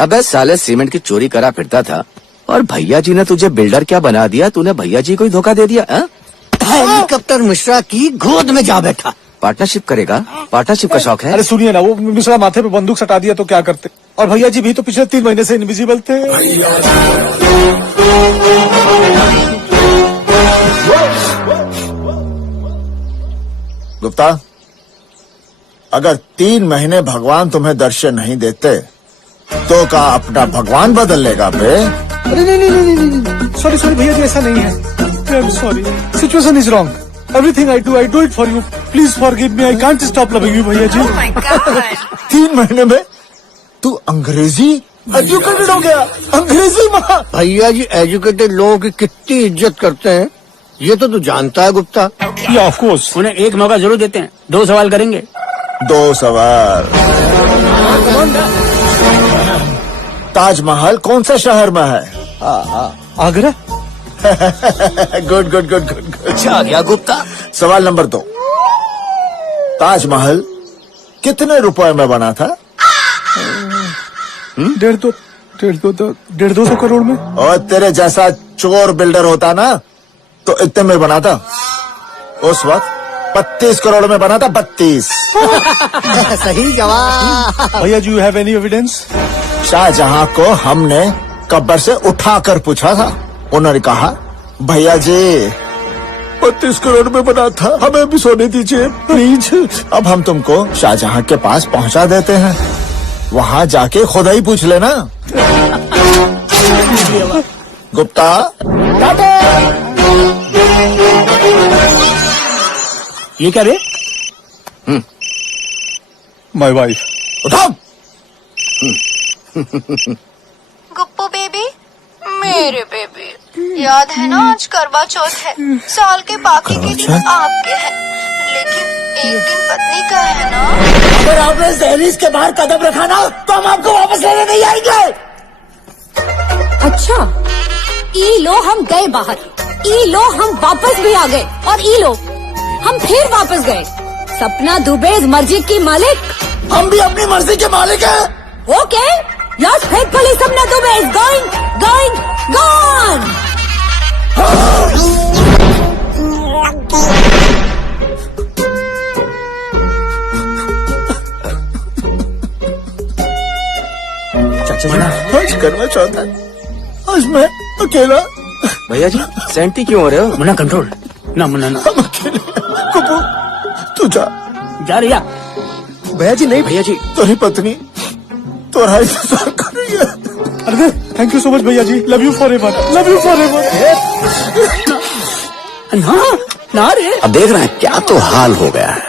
अबे साले सीमेंट की चोरी करा फिरता था और भैया जी ने तुझे बिल्डर क्या बना दिया। तूने भैया जी को ही धोखा दे दिया। हेलीकॉप्टर मिश्रा की गोद में जा बैठा। पार्टनरशिप करेगा? पार्टनरशिप का शौक है? अरे सुनिए ना, वो मिश्रा माथे पे बंदूक सटा दिया तो क्या करते। और भैया जी भी तो पिछले 3 महीने से इनविजिबल थे। गुप्ता, अगर 3 महीने भगवान तुम्हें दर्शन नहीं देते तो क्या अपना भगवान बदल लेगा बे? अरे नहीं, सॉरी भैया जी, ऐसा नहीं है। Sorry, situation is wrong. Everything I do it for you. Please forgive me. I can't stop loving you, भैया जी। Oh my God. 3 महीने में तू अंग्रेजी एजुकेटेड हो गया। अंग्रेजी माँ। भैया जी एजुकेटेड लोगों की कितनी इज्जत करते हैं, ये तो तू जानता है गुप्ता। या ऑफ कोर्स। उन्हें एक मौका जरूर देते हैं। 2 सवाल करेंगे। 2 सवाल। ताजमहल कौन सा शहर में है? आगरा। गुड। अच्छा गया गुप्ता। सवाल नंबर 2, ताजमहल कितने रुपए में बना था? 150 करोड़ में। और तेरे जैसा चोर बिल्डर होता ना तो इतने में बना था। उस वक्त 32 करोड़ में बना था। 32। सही जवाब। भैया जी, you have any evidence? Shahjahan को हमने कब्र से उठाकर पूछा था। उन्होंने कहा, भैया जी 32 करोड़ में बना था, हमें भी सोने दीजिए प्लीज। अब हम तुमको शाहजहां के पास पहुंचा देते हैं, वहां जाके खुद ही पूछ लेना। गुप्ता, ये क्या रे? My wife. उठाओ। गुप्पू बेबी, मेरे बेबी, याद है ना आज करवा चौथ है। साल के बाकी के दिन आपके हैं, लेकिन एक दिन पत्नी का है ना। अगर आपने दहलीज के बाहर कदम रखा ना तो हम आपको वापस लेने नहीं आएंगे। अच्छा, ई लो हम गए बाहर, ई लो हम वापस भी आ गए, और ई लो हम फिर वापस गए। सपना दुबे इस मर्जी की मालिक। हम भी अपनी मर्जी के मालिक हैं। ओके, योर्स फेथफुली सपना दुबे इज going gone। चाचा जी, आज करवा चौथ है, आज मैं अकेला। भैया जी सेंटी क्यों हो रहे हो? मुन्ना कंट्रोल ना, मुन्ना ना। हम अकेले। कुपू, तू जा रही है। भैया जी नहीं, भैया जी तुम्हारी पत्नी तुम्हारा इंतजार कर रही है। अरे थैंक यू सो मच भैया जी। Love you forever. ना रे। अब देख रहे हैं क्या तो हाल हो गया है।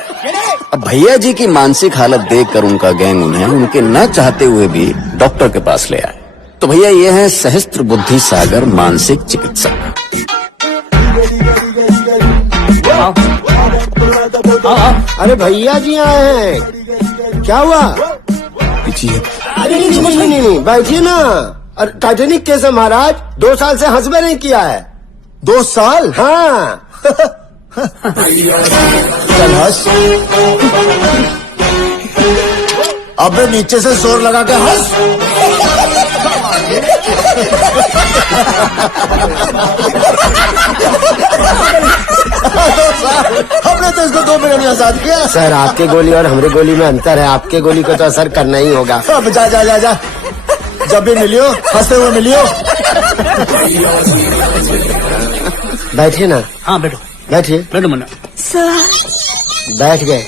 अब भैया जी की मानसिक हालत देखकर उनका गैंग उन्हें उनके न चाहते हुए भी डॉक्टर के पास ले आए। तो भैया ये है सहस्त्र बुद्धि सागर मानसिक चिकित्सक। अरे भैया जी आए हैं, क्या हुआ? अरे नहीं, बैठिए ना। अरे टाइटेनिक कैसे महाराज? 2 साल से हंसबे नहीं किया है। 2 साल? हाँ। चल हंस। अब नीचे से जोर लगा के हंस। हमने तो इसको 2 मिनट में आजाद किया। सर, आपके गोली और हमारी गोली में अंतर है। आपके गोली को तो असर करना ही होगा। अब जा। जब भी मिलियो हंसते हुए मिलियो। बैठिए ना। हाँ बैठो बैठिए। मुन्ना। बैठ गए।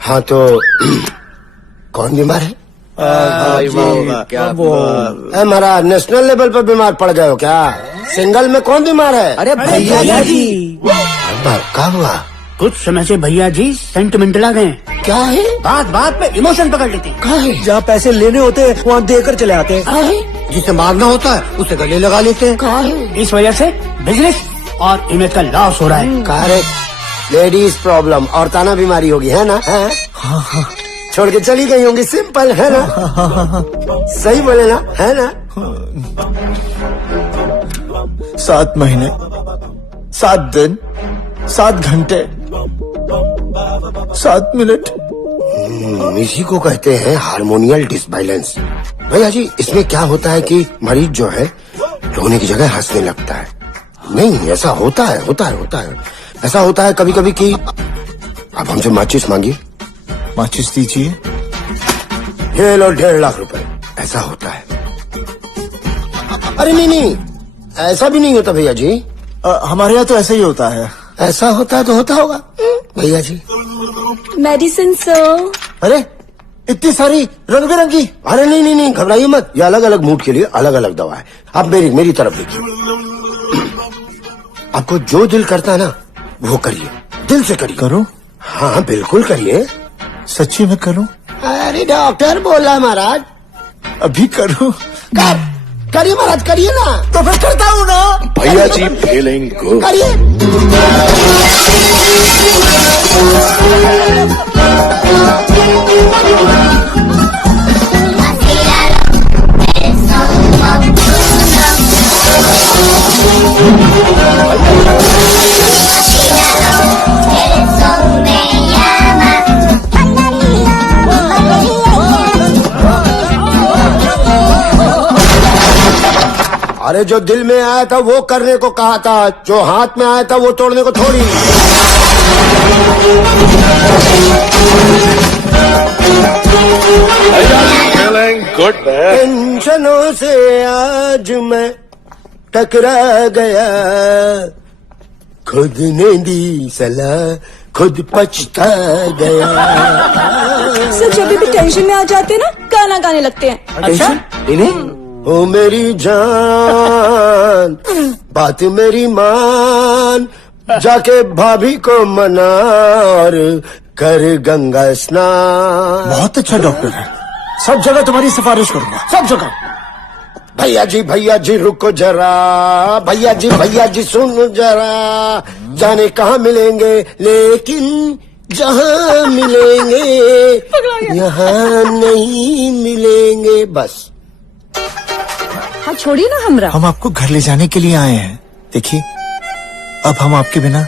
हाँ तो कौन बीमार है? महाराज नेशनल लेवल पर बीमार पड़ गए हो क्या? सिंगल में कौन बीमार है? अरे भैया जी, क्या हुआ? कुछ समय से भैया जी सेंटिमेंटल आ गए। क्या है? बात पे इमोशन पकड़ लेते हैं। जहाँ पैसे लेने होते हैं वहाँ देकर चले आते हैं। जिसे मारना होता है उसे गले लगा लेते हैं। इस वजह से बिजनेस और इमेज का लॉस हो रहा है। करेक्ट। लेडीज प्रॉब्लम, औरताना बीमारी होगी, है ना? हाँ। छोड़ के चली गई होंगी, सिंपल है ना? सही बोले ना, है ना? 7 महीने, 7 दिन, 7 घंटे, 7 मिनट। इसी को कहते हैं हार्मोनियल डिसबैलेंस। भैया जी इसमें क्या होता है कि मरीज जो है रोने की जगह हंसने लगता है। नहीं ऐसा होता है ऐसा होता है कभी कभी कि आप हमसे माचिस मांगिए। माचिस दीजिए। ये लो 1.5 लाख रुपए। ऐसा होता है। अरे नहीं ऐसा भी नहीं होता भैया जी। हमारे यहाँ तो ऐसा ही होता है। ऐसा होता है तो होता होगा भैया जी। Medicine sir. अरे इतनी सारी रंग बिरंगी। अरे नहीं घबराइए मत। ये अलग अलग मूड के लिए अलग अलग दवा है। आप मेरी तरफ देखिए। आपको जो दिल करता है ना वो करिए, दिल से करिए। करूं? हाँ बिल्कुल करिए। सच्ची में करूं? अरे डॉक्टर बोला महाराज। अभी करूं? करिए महाराज करिए ना। तो फिर करता हूं ना। भैया जी फीलिंग गुड। करिए। अरे जो दिल में आया था वो करने को कहा था, जो हाथ में आया था वो तोड़ने को थोड़ी। Feeling good. टेंशनों से आज मैं टकरा गया, खुद ने दी सलाह खुद पछता गया। सर जब भी टेंशन में आ जाते हैं ना गाना गाने लगते हैं। अच्छा ओ मेरी जान बात मेरी मान, जाके भाभी को मना और कर गंगा स्नान। बहुत अच्छा डॉक्टर है, सब जगह तुम्हारी सिफारिश करूंगा, सब जगह। भैया जी रुको जरा, भैया जी सुनो जरा, जाने कहाँ मिलेंगे लेकिन जहाँ मिलेंगे यहाँ नहीं मिलेंगे। बस हाँ छोड़िए ना हमरा। हम आपको घर ले जाने के लिए आए हैं। देखिए अब हम आपके बिना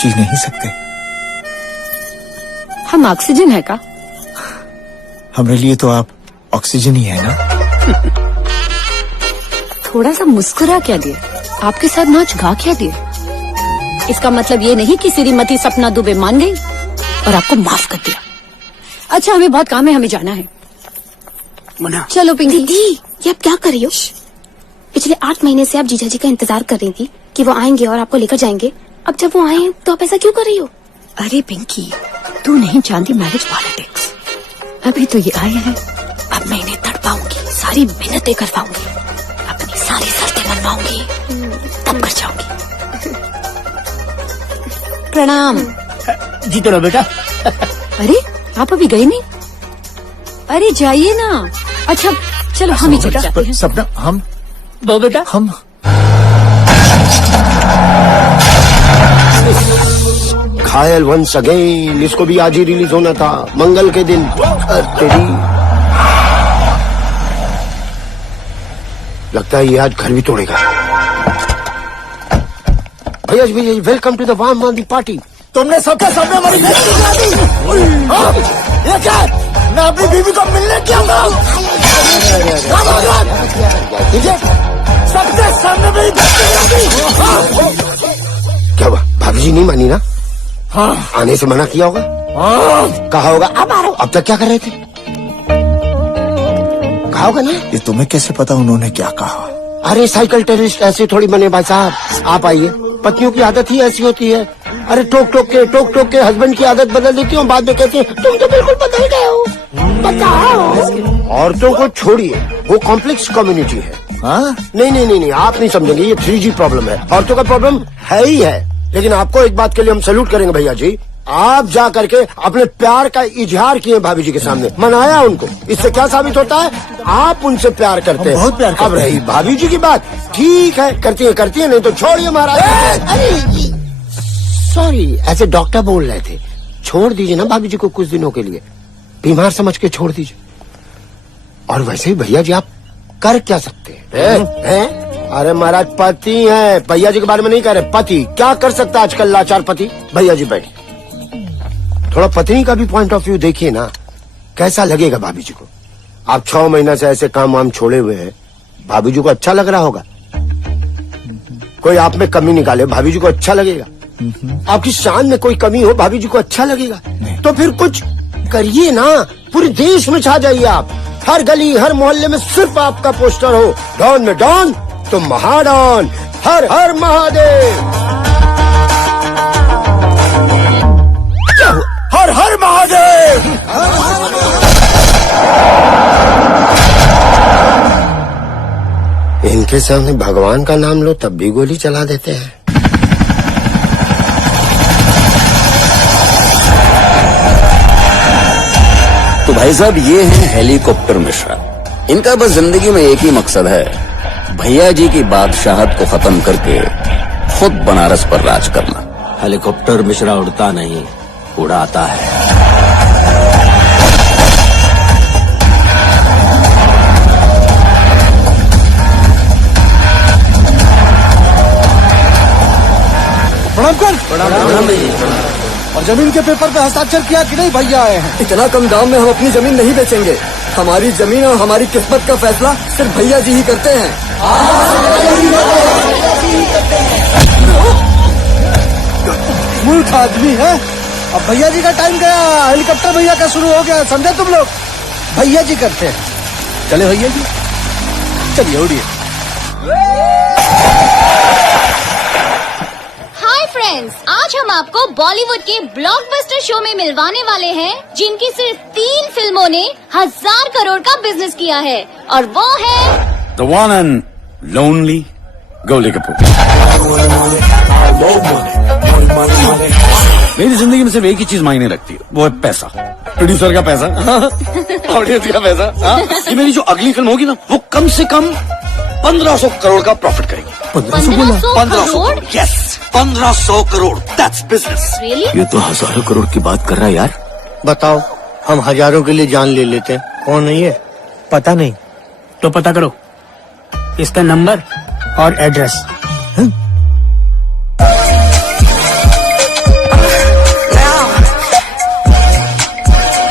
जी नहीं सकते। हम ऑक्सीजन है का? हमारे लिए तो आप ऑक्सीजन ही है ना। थोड़ा सा मुस्कुरा क्या दिए, आपके साथ नाच गा क्या दिए। इसका मतलब ये नहीं कि श्रीमती सपना दुबे मान गई और आपको माफ कर दिया। अच्छा हमें बहुत काम है, हमें जाना है। मना। चलो पिंकी। दीदी ये आप क्या कर रही हो? पिछले 8 महीने से आप जीजा जी का इंतजार कर रही थी कि वो आएंगे और आपको लेकर जाएंगे। अब जब वो आए हैं तो आप ऐसा क्यों कर रही हो? अरे पिंकी तू नहीं जानती मैरिज पॉलिटिक्स। अभी तो ये आए हैं, अब मैं इन्हें तड़पाऊंगी, सारी मेहनतें करवाऊंगी, अपनी सारी शर्तें मनवाऊंगी, तब कर जाऊंगी। प्रणाम। जीते रहो बेटा। अरे आप अभी गए नहीं? अरे जाइए ना। अच्छा चलो हम ही चले जाते हैं। सपना हम दो बेटा। हम घायल वंस अगेन, इसको भी आज ही रिलीज होना था मंगल के दिन। तेरी लगता है ये आज घर भी तोड़ेगा। भैया जी welcome to the warm morning party. तुमने सबके सामने हमारी बेइज्जती करा दी। हाँ? ये क्या? मैं अपनी बीवी को मिलने क्या था? सबके सामने मेरी बेइज्जती करा दी। क्या हुआ? भाभी जी नहीं मानी ना? हाँ। आने से मना किया होगा। हाँ। कहा होगा अब आ रहा हूं। अब तक क्या कर रहे थे? कहा होगा ना? ये तुम्हें कैसे पता उन्होंने क्या कहा? अरे साइकिल टेररिस्ट ऐसे थोड़ी बने भाई साहब। आप आइए, पत्नियों की आदत ही ऐसी होती है। अरे टोक टोक के हस्बैंड की आदत बदल देती हूँ, बाद में कहते हैं तुम तो बिल्कुल बदल गए हो। बताओ। औरतों को छोड़िए, वो कॉम्प्लेक्स कम्युनिटी है। हाँ? नहीं आप नहीं समझेंगे, ये 3G प्रॉब्लम है। औरतों का प्रॉब्लम है ही है। लेकिन आपको एक बात के लिए हम सैल्यूट करेंगे भैया जी, आप जा करके अपने प्यार का इजहार किए भाभी जी के सामने, मनाया उनको। इससे क्या साबित होता है? आप उनसे प्यार करते हैं। बहुत प्यार करते अब रही भाभी जी की बात, ठीक है करती है, नहीं तो छोड़िए महाराज। सॉरी ऐसे डॉक्टर बोल रहे थे। छोड़ दीजिए ना भाभी जी को कुछ दिनों के लिए, बीमार समझ के छोड़ दीजिए। और वैसे ही भैया जी आप कर क्या सकते हैं? अरे महाराज पति है, भैया जी के बारे में नहीं कह रहे, पति क्या कर सकता है आजकल लाचार पति। भैया जी बैठिए, थोड़ा पत्नी का भी पॉइंट ऑफ व्यू देखिए ना, कैसा लगेगा भाभी जी को। आप 6 महीना से ऐसे काम वाम छोड़े हुए हैं, भाभी जी को अच्छा लग रहा होगा। कोई आप में कमी निकाले, भाभी जी को अच्छा लगेगा। आपकी शान में कोई कमी हो, भाभी जी को अच्छा लगेगा। तो फिर कुछ करिए ना, पूरे देश में छा जाइए आप। हर गली हर मोहल्ले में सिर्फ आपका पोस्टर हो, डॉन में डॉन तो महाडॉन। हर हर महादेव। हर हर महादेव। इनके सामने भगवान का नाम लो तब भी गोली चला देते हैं। तो भाई साहब ये हैं हेलीकॉप्टर मिश्रा। इनका बस जिंदगी में एक ही मकसद है, भैया जी की बादशाहत को खत्म करके खुद बनारस पर राज करना। हेलीकॉप्टर मिश्रा उड़ता नहीं, उड़ाता है। प्रणाम कर। और जमीन के पेपर पे हस्ताक्षर किया कि नहीं? भैया आए हैं। इतना कम दाम में हम अपनी जमीन नहीं बेचेंगे। हमारी जमीन और हमारी किस्मत का फैसला सिर्फ भैया जी ही करते हैं। मूर्ख आदमी है। अब भैया जी का टाइम गया, हेलीकॉप्टर भैया का शुरू हो गया, समझे तुम लोग? भैया जी करते हैं। चले भैया जी, चलिए उड़िए। हाय फ्रेंड्स, आज हम आपको बॉलीवुड के ब्लॉकबस्टर शो में मिलवाने वाले हैं, जिनकी सिर्फ 3 फिल्मों ने 1000 करोड़ का बिजनेस किया है, और वो है The one and lonely गोली कपूर। मेरी जिंदगी में सिर्फ एक ही चीज मायने रखती है, वो है पैसा। प्रोड्यूसर का पैसा, ऑडियंस का पैसा। ये मेरी जो अगली फिल्म होगी ना, वो कम से कम 1500 करोड़ का प्रॉफिट करेगी। 1500 crore? Yes, 1500 crore. That's business. Really? ये तो हजारों करोड़ की बात कर रहा है यार। बताओ, हम हजारों के लिए जान ले लेते हैं। कौन है ये? पता नहीं। तो पता करो इसका नंबर और address.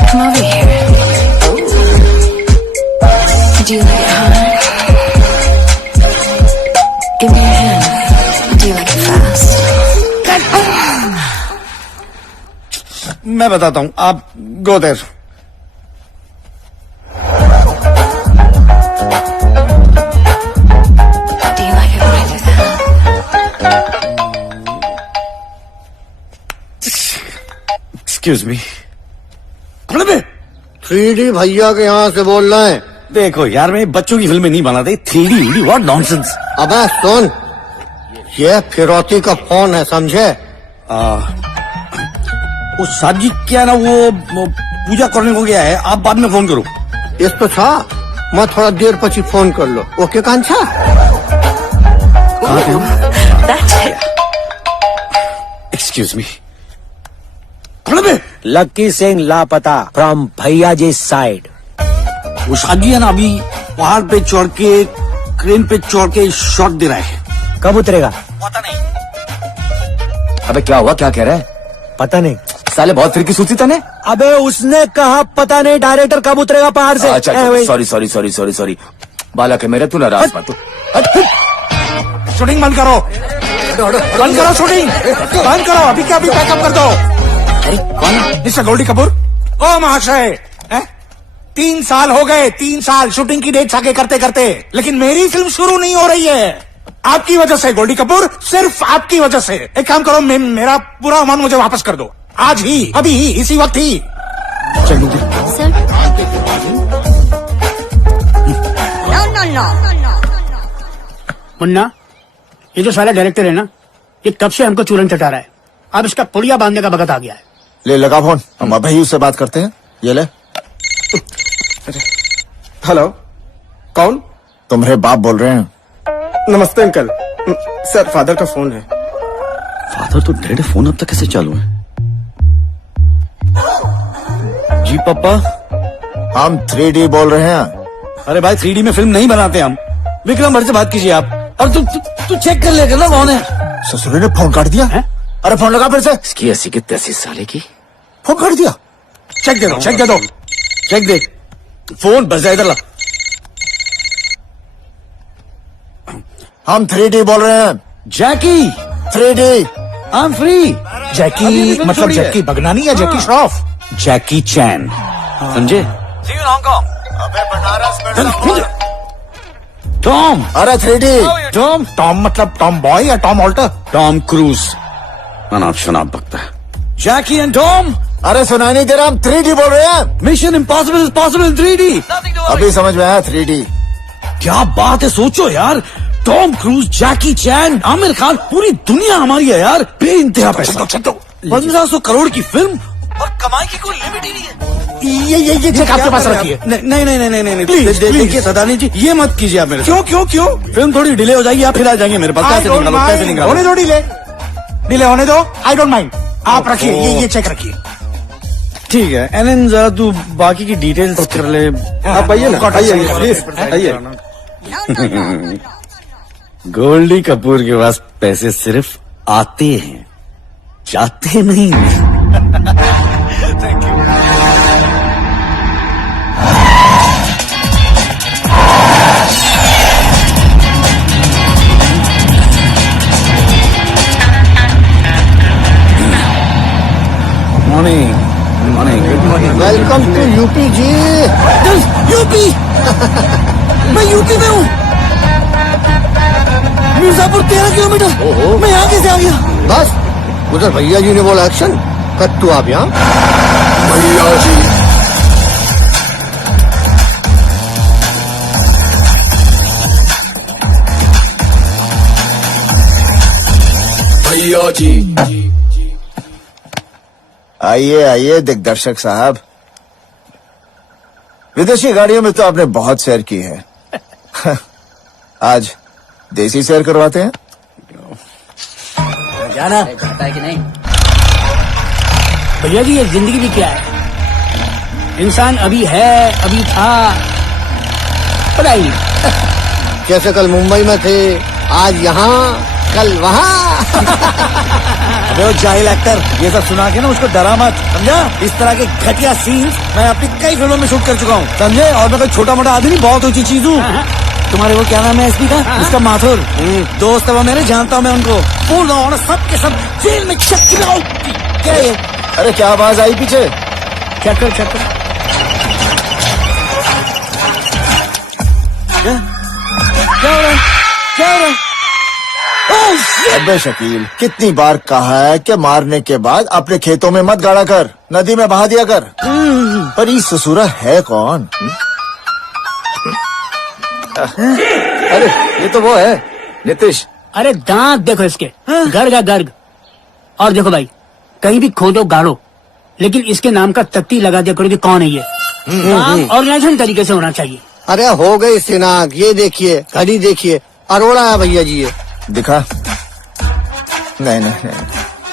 Come over here. Do you like it hard? Give me your hand. Do you like it fast? मैं बताता हूँ, आप go there. Do you like it when I do that? Excuse me. 3D भैया के यहाँ से बोल रहे हैं। देखो यार, मैं बच्चों की फिल्में नहीं बनाते। 3D what nonsense. अबे सुन, ये फिरौती का फोन है, समझे? वो साहब जी क्या ना, वो पूजा करने को गया है, आप बाद में फोन करो। इस तो था, मैं थोड़ा देर पची फोन कर लो। Okay Kanchha? Excuse me. Lucky Singh लापता फ्रॉम भैया जी साइड। वो शादी है ना, अभी पहाड़ पे चढ़ के, क्रेन पे चढ़ के शॉट दे रहा है। कब उतरेगा? पता नहीं। अबे क्या हुआ, क्या कह रहा है? पता नहीं। साले बहुत फिर की सूची तने। अबे उसने कहा पता नहीं, डायरेक्टर कब उतरेगा पहाड़ से। अच्छा, सॉरी बालक है मेरे, तू नाराज मत। शूटिंग बंद करो, बंद करो शूटिंग, बंद करो अभी क्या, अभी पैकअप कर दो। अरे कौन है? मिस्टर गोल्डी कपूर। ओ महाशय, 3 साल हो गए, 3 साल शूटिंग की डेट्स आगे करते करते, लेकिन मेरी फिल्म शुरू नहीं हो रही है। आपकी वजह से गोल्डी कपूर, सिर्फ आपकी वजह से। एक काम करो, मेरा पूरा अमाउंट मुझे वापस कर दो, आज ही, अभी ही, इसी वक्त ही। सर? मुन्ना, ये जो साला डायरेक्टर है ना, ये कब से हमको चूरन चटा रहा है। अब इसका पुड़िया बांधने का वक्त आ गया है। ले लगा फोन, हम अभी उससे बात करते हैं। ये ले। हेलो, कौन? तुम्हारे बाप बोल रहे हैं। नमस्ते अंकल, सर फादर का फोन है। फादर तो डेड, फोन अब तक कैसे चालू है? जी पापा। हम 3D बोल रहे हैं। अरे भाई 3D में फिल्म नहीं बनाते हम। विक्रम भट्ट से बात कीजिए आप। और तू चेक कर लेगा ना कौन है। ससुरे ने फोन काट दिया है? अरे फोन लगा फिर से। इसकी 80 की 83 साले की। फोन काट दिया। चेक दे दो, चेक दे दो, चेक दे। फोन बस जा, इधर ला। हम 3D बोल रहे हैं। जैकी 3D। I am free. जैकी मतलब जैकी बगनानी या जैकी श्रॉफ? जैकी चैन, समझे? अबे बनारस में टॉम। अरे 3D। टॉम टॉम मतलब टॉम बॉय या टॉम ऑल्टर? Tom cruise. अनाप शनाप बकता है। जैकी एंड टॉम। अरे सुनाई नहीं दे रहा, हम 3D बोल रहे हैं। Mission impossible is possible in 3D। अभी समझ में आया 3D। क्या बात है, सोचो यार, टॉम क्रूज, जैकी चैन, आमिर खान, पूरी दुनिया हमारी है यार। बेइंतहा पैसा, 1500 करोड़ की फिल्म और कमाई की कोई लिमिट ही नहीं है। ये चेक आपके पास रखिए। नहीं प्लीज देखिए सदानी जी, ये मत कीजिए आप मेरे। क्यों? फिल्म थोड़ी डिले हो जाएगी, आप फिर आ जाएंगे मेरे पास। पैसे निकालो। होने दो डिले होने दो। I don't mind. आप रखिए, ये चेक रखिए। ठीक है एलन, जरा तू बाकी की डिटेल्स कर ले। आप आइए ना, आइए प्लीज आइए। गोल्डी कपूर के पास पैसे सिर्फ आते हैं, जाते नहीं। मॉर्निंग। वेलकम टू यूपी जी। यूपी? मैं यूपी में हूँ। मिर्जापुर 13 किलोमीटर। मैं यहाँ कैसे आ गया? बस उधर भैया जी ने बोला एक्शन, कट्टू आप यहाँ। भैया जी। भैया जी। आइए आइए दिग्दर्शक साहब। विदेशी गाड़ियों में तो आपने बहुत सैर की है। आज देसी सैर करवाते हैं। जाना जाता है कि नहीं? भैया जी, ये जिंदगी भी क्या है? इंसान अभी है, अभी था, पता ही नहीं। जैसे कल मुंबई में थे, आज यहाँ, कल वहाँ। अबे वो जाहिल एक्टर, ये सब सुना के ना उसको डरा मत, समझा? इस तरह के घटिया सीन्स मैं अपनी कई फिल्मों में शूट कर चुका हूँ, समझे? और मैं कोई छोटा मोटा आदमी नहीं, बहुत ऊंची चीज हूँ। तुम्हारे वो क्या नाम है एसपी का? उसका माथुर दोस्त है वो मेरे, जानता हूँ मैं उनको। बोल रहा हूँ सब के सब जेल में चक्की। क्या ये? अरे क्या आवाज आई पीछे? चेक कर। क्या हो रहा है? क्या हो रहा है? अबे शकील, कितनी बार कहा है कि मारने के बाद अपने खेतों में मत गाड़ा कर, नदी में बहा दिया कर। पर ये ससुरा है कौन? अरे ये तो वो है नीतीश। अरे दांत देखो इसके, गर्ग। और देखो भाई, कहीं भी खोदो गाड़ो, लेकिन इसके नाम का तख्ती लगा दिया करो कि कौन है ये। ऑर्गेनाइजेशन तरीके से होना चाहिए। अरे हो गई सिनाग, ये देखिए, घड़ी देखिए, अरोड़ा है भैया जी ये। दिखा? नहीं,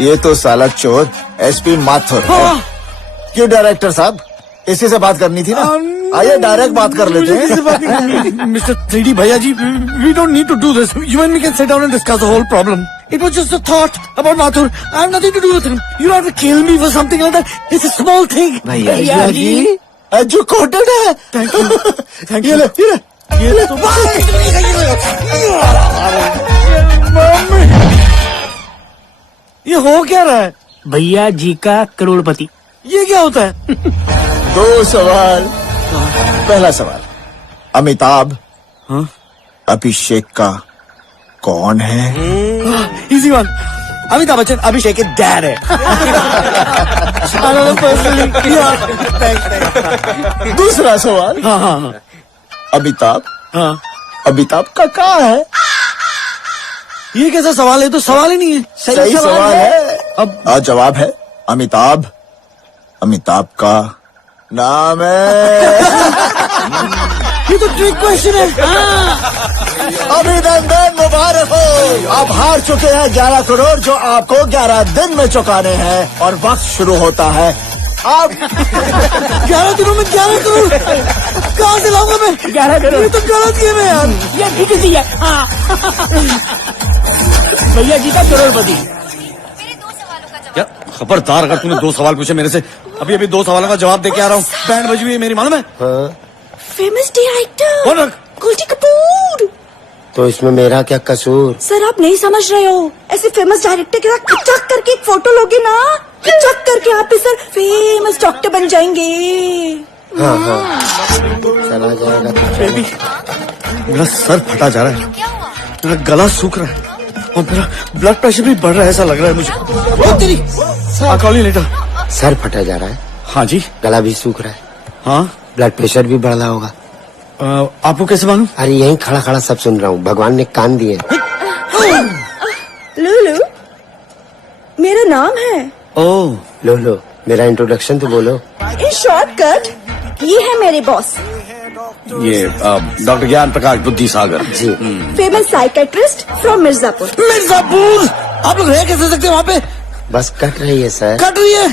ये तो साला चोर एसपी माथुर है। क्यों डायरेक्टर साहब, इसी से बात करनी थी ना? आइए डायरेक्ट बात कर लेते हैं। मिस्टर 3D भैया जी, we don't need to do this. You and me can sit down and discuss the whole problem. It was just a thought about Mathur. I have nothing to do with him. You don't have to kill me for something like that. It's a small thing. भैया जी educated है। Thank you. Thank ये you. ले। ये हो क्या रहा है? भैया जी का करोड़पति। ये क्या होता है? 2 सवाल। पहला सवाल, अमिताभ अभिषेक का कौन है? Easy one. अमिताभ बच्चन अभिषेक के डैड है। दूसरा सवाल, हाँ। अमिताभ का कहाँ है? ये कैसा सवाल है? तो सवाल ही नहीं है। सही सवाल है। अब जवाब है अमिताभ का नाम है। ये तो ट्रिक क्वेश्चन है। अभिनंदन, मुबारक हो। आप हार चुके हैं 11 करोड़ जो आपको 11 दिन में चुकाने हैं, और वक्त शुरू होता है अब। 11 दिनों में 11 करोड़ कहाँ से लाऊंगा मैं? 11 करोड़ ये तो गलत गेम है यार। ये ठीक सी है। हाँ। भैया जी का करोड़पति। यार खबरदार, अगर तूने 2 सवाल पूछे मेरे से, अभी 2 सवालों का जवाब दे के आ रहा हूँ। बैंड बजी हुई है मेरी, मालूम है? फेमस डायरेक्टर कौन? गोल्डी कपूर। तो इसमें मेरा क्या कसूर? सर आप नहीं समझ रहे हो, ऐसे फेमस डायरेक्टर के साथ खचक करके एक फोटो लोगे ना, खचक करके आप भी सर फेमस डॉक्टर बन जाएंगे। हाँ हाँ चला जाएगा तो बेबी, मेरा सर फटा जा रहा है, मेरा गला सूख रहा है और मेरा ब्लड प्रेशर भी बढ़ रहा है, ऐसा लग रहा है मुझे। तेरी कॉल लेटर। सर फटा जा रहा है, हाँ जी। गला भी सूख रहा है, हाँ ब्लड प्रेशर भी बढ़ रहा होगा। आपको कैसे मालूम? अरे यहीं खड़ा खड़ा सब सुन रहा हूँ, भगवान ने कान दिए। लुलु मेरा नाम है। ओह लो लो, मेरा इंट्रोडक्शन तो बोलो। इन शॉर्टकट ये है मेरे बॉस, ये doctor Gyan Prakash Buddhi Sagar ji. Famous psychiatrist from Mirzapur. Mirzapur? आप लोग रह कैसे सकते हैं वहाँ पे? बस कट रही है सर। कट रही है,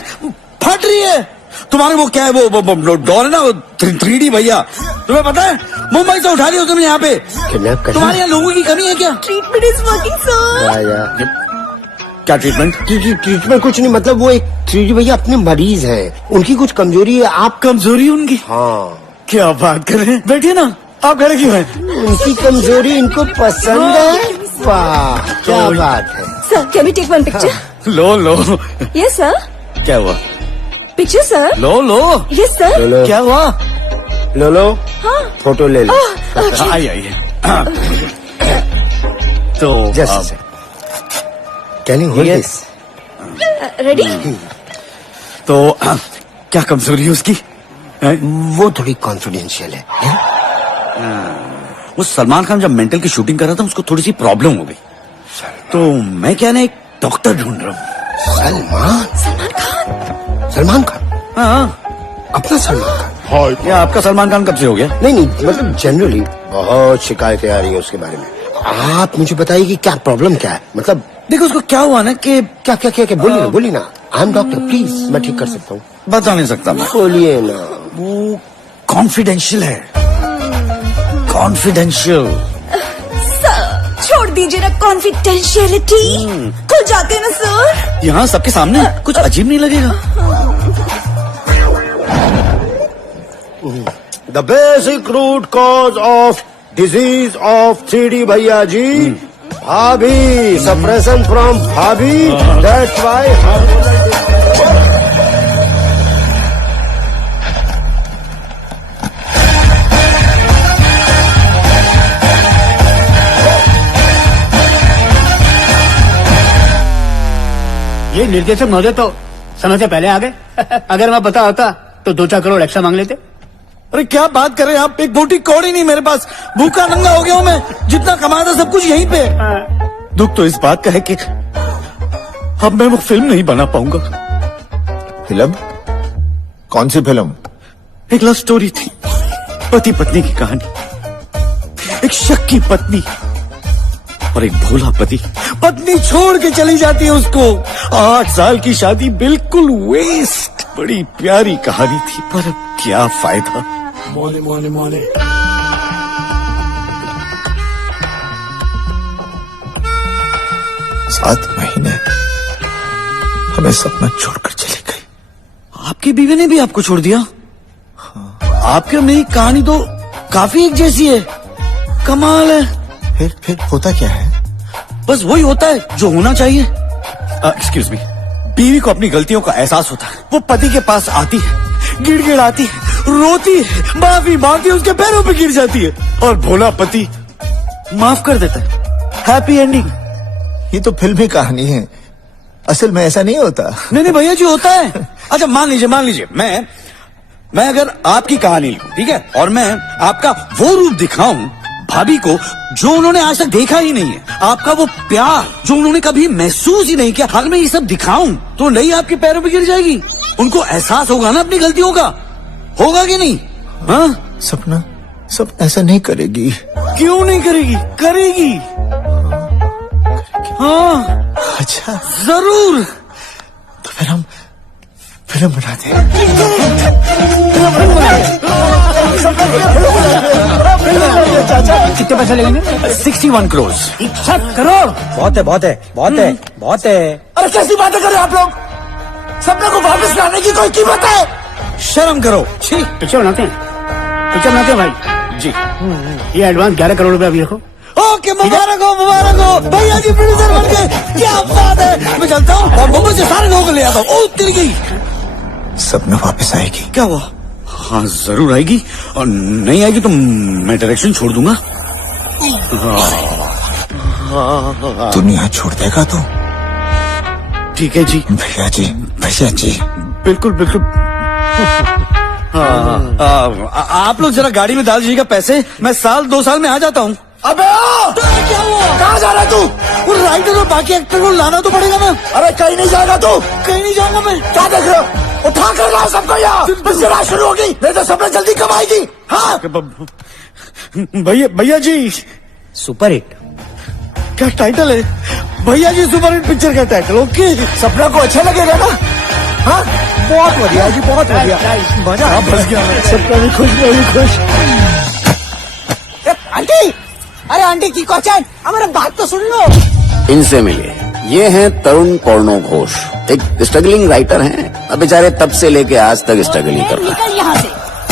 फट रही है। तुम्हारे वो क्या है, वो डॉल है ना, 3D भैया, तुम्हें पता है मुंबई से उठा लिया तुमने यहाँ पे। किडनैप कर तुम्हारे यहाँ लोगों की कमी है क्या? Treatment is working sir. क्या ट्रीटमेंट? ट्रीटमेंट कुछ नहीं, मतलब वो एक 3D भैया अपने मरीज हैं, उनकी कुछ कमजोरी है। आप कमजोरी उनकी? हाँ। क्या बात कर रहे हैं? बैठिए ना, आप खड़े क्यों हैं? उनकी कमजोरी इनको पसंद है। वाह क्या बात है। Sir can we take one picture? लो लो। Yes sir. क्या हुआ? Picture sir. लो लो। Yes sir. लो लो। क्या हुआ? लो लो। हाँ। फोटो ले लो। आइए आइए। तो just can you hold this? Ready? तो क्या कमजोरी है उसकी? वो थोड़ी कॉन्फिडेंशियल है। वो सलमान खान जब मेंटल की शूटिंग कर रहा था, उसको थोड़ी सी प्रॉब्लम हो गई, तो मैं क्या ना एक डॉक्टर ढूंढ रहा हूँ। सलमान खान? हाँ अपना सलमान खान? हाँ। क्या आपका सलमान खान कब से हो गया? नहीं नहीं, मतलब जनरली बहुत शिकायतें आ रही है उसके बारे में। आप मुझे बताइए कि क्या प्रॉब्लम क्या है, मतलब देखो उसको क्या हुआ ना कि क्या क्या क्या क्या बोलिए ना। आई एम डॉक्टर, प्लीज मैं ठीक कर सकता हूँ। बता नहीं सकता मैं। बोलिए ना। वो कॉन्फिडेंशियल है, कॉन्फिडेंशियल। सर छोड़ दीजिए ना कॉन्फिडेंशियलिटी, खुल जाते हैं ना सर। यहाँ सबके सामने कुछ अजीब नहीं लगेगा? The basic root cause of disease of 3D भैया जी, भाभी, सप्रेशन फ्रॉम भाभी, दैट्स व्हाई। ये निर्देशक महोदय तो समय से पहले आ गए। अगर मैं पता होता तो 2-4 करोड़ एक्स्ट्रा मांग लेते। अरे क्या बात कर रहे हैं आप, एक बोटी कौड़ी नहीं मेरे पास, भूखा नंगा हो गया हूँ मैं, जितना कमाया था सब कुछ यहीं पे। दुख तो इस बात का है कि अब मैं वो फिल्म नहीं बना पाऊंगा। फिल्म? कौन सी फिल्म? एक लव स्टोरी थी, पति पत्नी की कहानी, एक शक की पत्नी और एक भोला पति। पत्नी छोड़ के चली जाती है उसको, 8 साल की शादी बिल्कुल वेस्ट। बड़ी प्यारी कहानी थी, पर अब क्या फायदा। मोने मोने मोने 7 महीने हमें सपना छोड़कर चली गई। आपकी बीवी ने भी आपको छोड़ दिया? आपकी और मेरी कहानी तो काफी एक जैसी है, कमाल है। फिर होता क्या है? बस वही होता है जो होना चाहिए। एक्सक्यूज मी, बीवी को अपनी गलतियों का एहसास होता है, वो पति के पास आती है, गिड़गिड़ाती है, रोती है, माफी मांगती है, उसके पैरों पे गिर जाती है, और भोला पति माफ कर देता है। Happy ending. ये तो फिल्मी कहानी है, असल में ऐसा नहीं होता। नहीं नहीं भैया जी, होता है। अच्छा मान लीजिए मैं अगर आपकी कहानी लिखूं, ठीक है, और मैं आपका वो रूप दिखाऊं भाभी को जो उन्होंने आज तक देखा ही नहीं है, आपका वो प्यार जो उन्होंने कभी महसूस ही नहीं किया, अगर मैं ये सब दिखाऊं तो नहीं आपके पैरों पे गिर जाएगी? उनको एहसास होगा ना अपनी गलतियों का, होगा कि नहीं? हाँ सपना सब ऐसा नहीं करेगी। क्यों नहीं करेगी? करेगी। हाँ अच्छा जरूर। तो फिर हम फिल्म बनाते हैं। कितने पैसे लगेंगे? 61 करोड़। 61 करोड़? बहुत है। अरे कैसी बातें कर रहे हैं आप लोग? सपना को वापस लाने की कोई कीमत है? शर्म करो। पिक्चर बनाते हैं। पिक्चर बनाते हो भाई जी। ये एडवांस 11 करोड़ रुपए अभी रखो। ओके, मुबारक हो भैया जी, प्रोड्यूसर बन गए, क्या बात है। मैं चलता हूँ और मुंबई से सारे लोगों को ले आता हूँ। ओ तेरी गई, सपना वापस आएगी। क्या हुआ? हाँ जरूर आएगी, और नहीं आएगी तो मैं डायरेक्शन छोड़ दूंगा। दुनिया छोड़ देगा तू? ठीक है जी। भैया जी, बिल्कुल बिल्कुल। आप लोग जरा गाड़ी में डाल दीजिएगा पैसे, मैं 2 साल में आ जाता हूँ। अबे क्या हुआ? कहाँ जा रहा है तू? वो राइटर और बाकी एक्टर को लाना तो पड़ेगा ना। अरे कहीं नहीं जाएगा तू। कहीं नहीं जाऊंगा मैं। क्या देख रहे हो? उठा कर लाओ सबको यहाँ। पिक्चर शुरू होगी, नहीं तो सबने जल्दी कब आएगी। हाँ भैया जी, सुपर हिट। क्या टाइटल है? भैया जी सुपर हिट पिक्चर का टाइटल। ओके, सपना को अच्छा लगेगा ना? हाँ बहुत बढ़िया जी, बहुत बढ़िया। मजा आ गया। सपना भी खुश, मैं भी खुश। आंटी, अरे आंटी की क्वेश्चन, हमारा बात तो सुन लो। इनसे मिले, ये हैं तरुण पोर्नो घोष, एक स्ट्रगलिंग राइटर हैं। अब बेचारे तब से लेके आज तक स्ट्रगलिंग कर रहे हैं। निकल यहाँ से।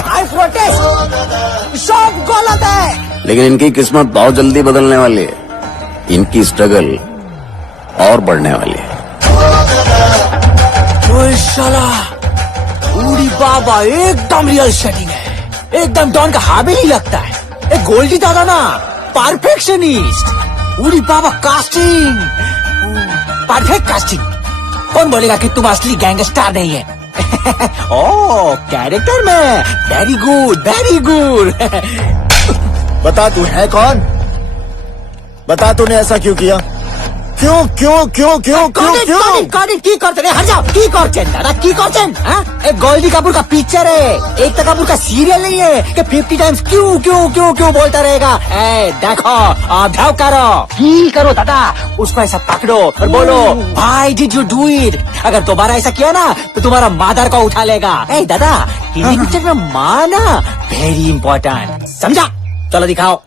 आई प्रोटेस्ट, सब गलत है। लेकिन इनकी किस्मत बहुत जल्दी बदलने वाली है। इनकी स्ट्रगल और बढ़ने वाली है। ओए साला, बूढ़ी बाबा एकदम रियल सेटिंग है, एकदम डॉन का हाबिल ही लगता है। एक गोल्डी दादा ना परफेक्शनिस्ट, बूढ़ी बाबा कास्टिंग, परफेक्ट कास्टिंग। कौन बोलेगा कि तुम असली गैंगस्टर नहीं है? ओ कैरेक्टर में वेरी गुड, वेरी गुड। बता तू है कौन? बता तूने ऐसा क्यों किया? क्यों की करते हट जाओ। की करचेन दादा, की करचेन? एक गोल्डी कपूर का पिक्चर है, एकता कपूर का सीरियल नहीं है कि 50 टाइम्स क्यों बोलता रहेगा। ए देखो, अभ्याव करो, फील करो दादा, उसको ऐसा पकड़ो और बोलो why did you do it. अगर दोबारा ऐसा किया ना तो तुम्हारा मादर को उठा लेगा। ए दादा, हिंदी पिक्चर में माँ ना वेरी इंपॉर्टेंट, समझा? चलो दिखाओ।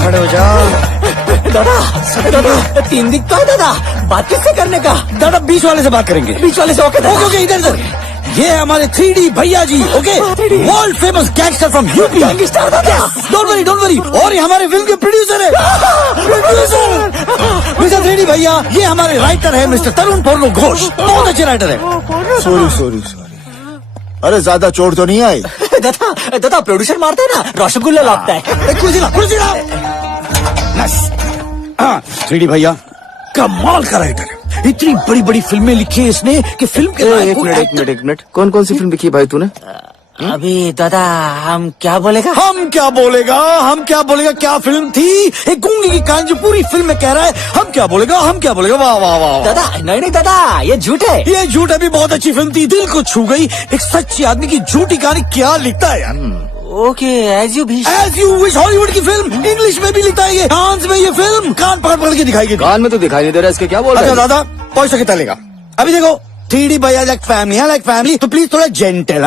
खड़े हो जा। दादा 3 दिखता है दादा, बात किससे करने का? दादा 20 वाले से बात करेंगे। 20 वाले से? ओके ओके, इधर ये है हमारे 3D भैया जी। Okay, world famous gangster from UP. Don't worry. और ये हमारे फिल्म के प्रोड्यूसर है। मिस्टर 3D भैया, ये हमारे राइटर है मिस्टर तरुण पोर्नो घोष, बहुत अच्छे राइटर है। सॉरी। अरे ज्यादा चोट तो नहीं आई? दादा प्रोड्यूसर मारता है ना, रसगुल्ला लगता है। कुर्सी ला। 3D भैया कमाल का राइटर है, इतनी बड़ी फिल्में लिखी है इसने कि फिल्म के एक मिनट, कौन सी फिल्म लिखी है भाई तूने? अभी दादा हम क्या बोलेगा? हम क्या बोलेगा? क्या फिल्म थी? एक गूंगे की कहानी जो पूरी फिल्म में कह रहा है हम क्या बोलेगा। वाह। दादा नहीं दादा, ये झूठ है। ये झूठ है भी, बहुत अच्छी फिल्म थी, दिल को छू गई। एक सच्ची आदमी की झूठी कहानी क्या लिखता है यार। Okay, as you wish. Hollywood की फिल्म इंग्लिश में भी लिखता है ये, डांस में ये फिल्म कान पकड़ के दिखाई गई। कान में तो दिखाई नहीं दे रहा, इसके क्या बोल रहा है? अच्छा दादा, पैसा कितना लेगा? अभी देखो 3D भैया लाइक फैमिली, तो प्लीज थोड़ा जेंटल।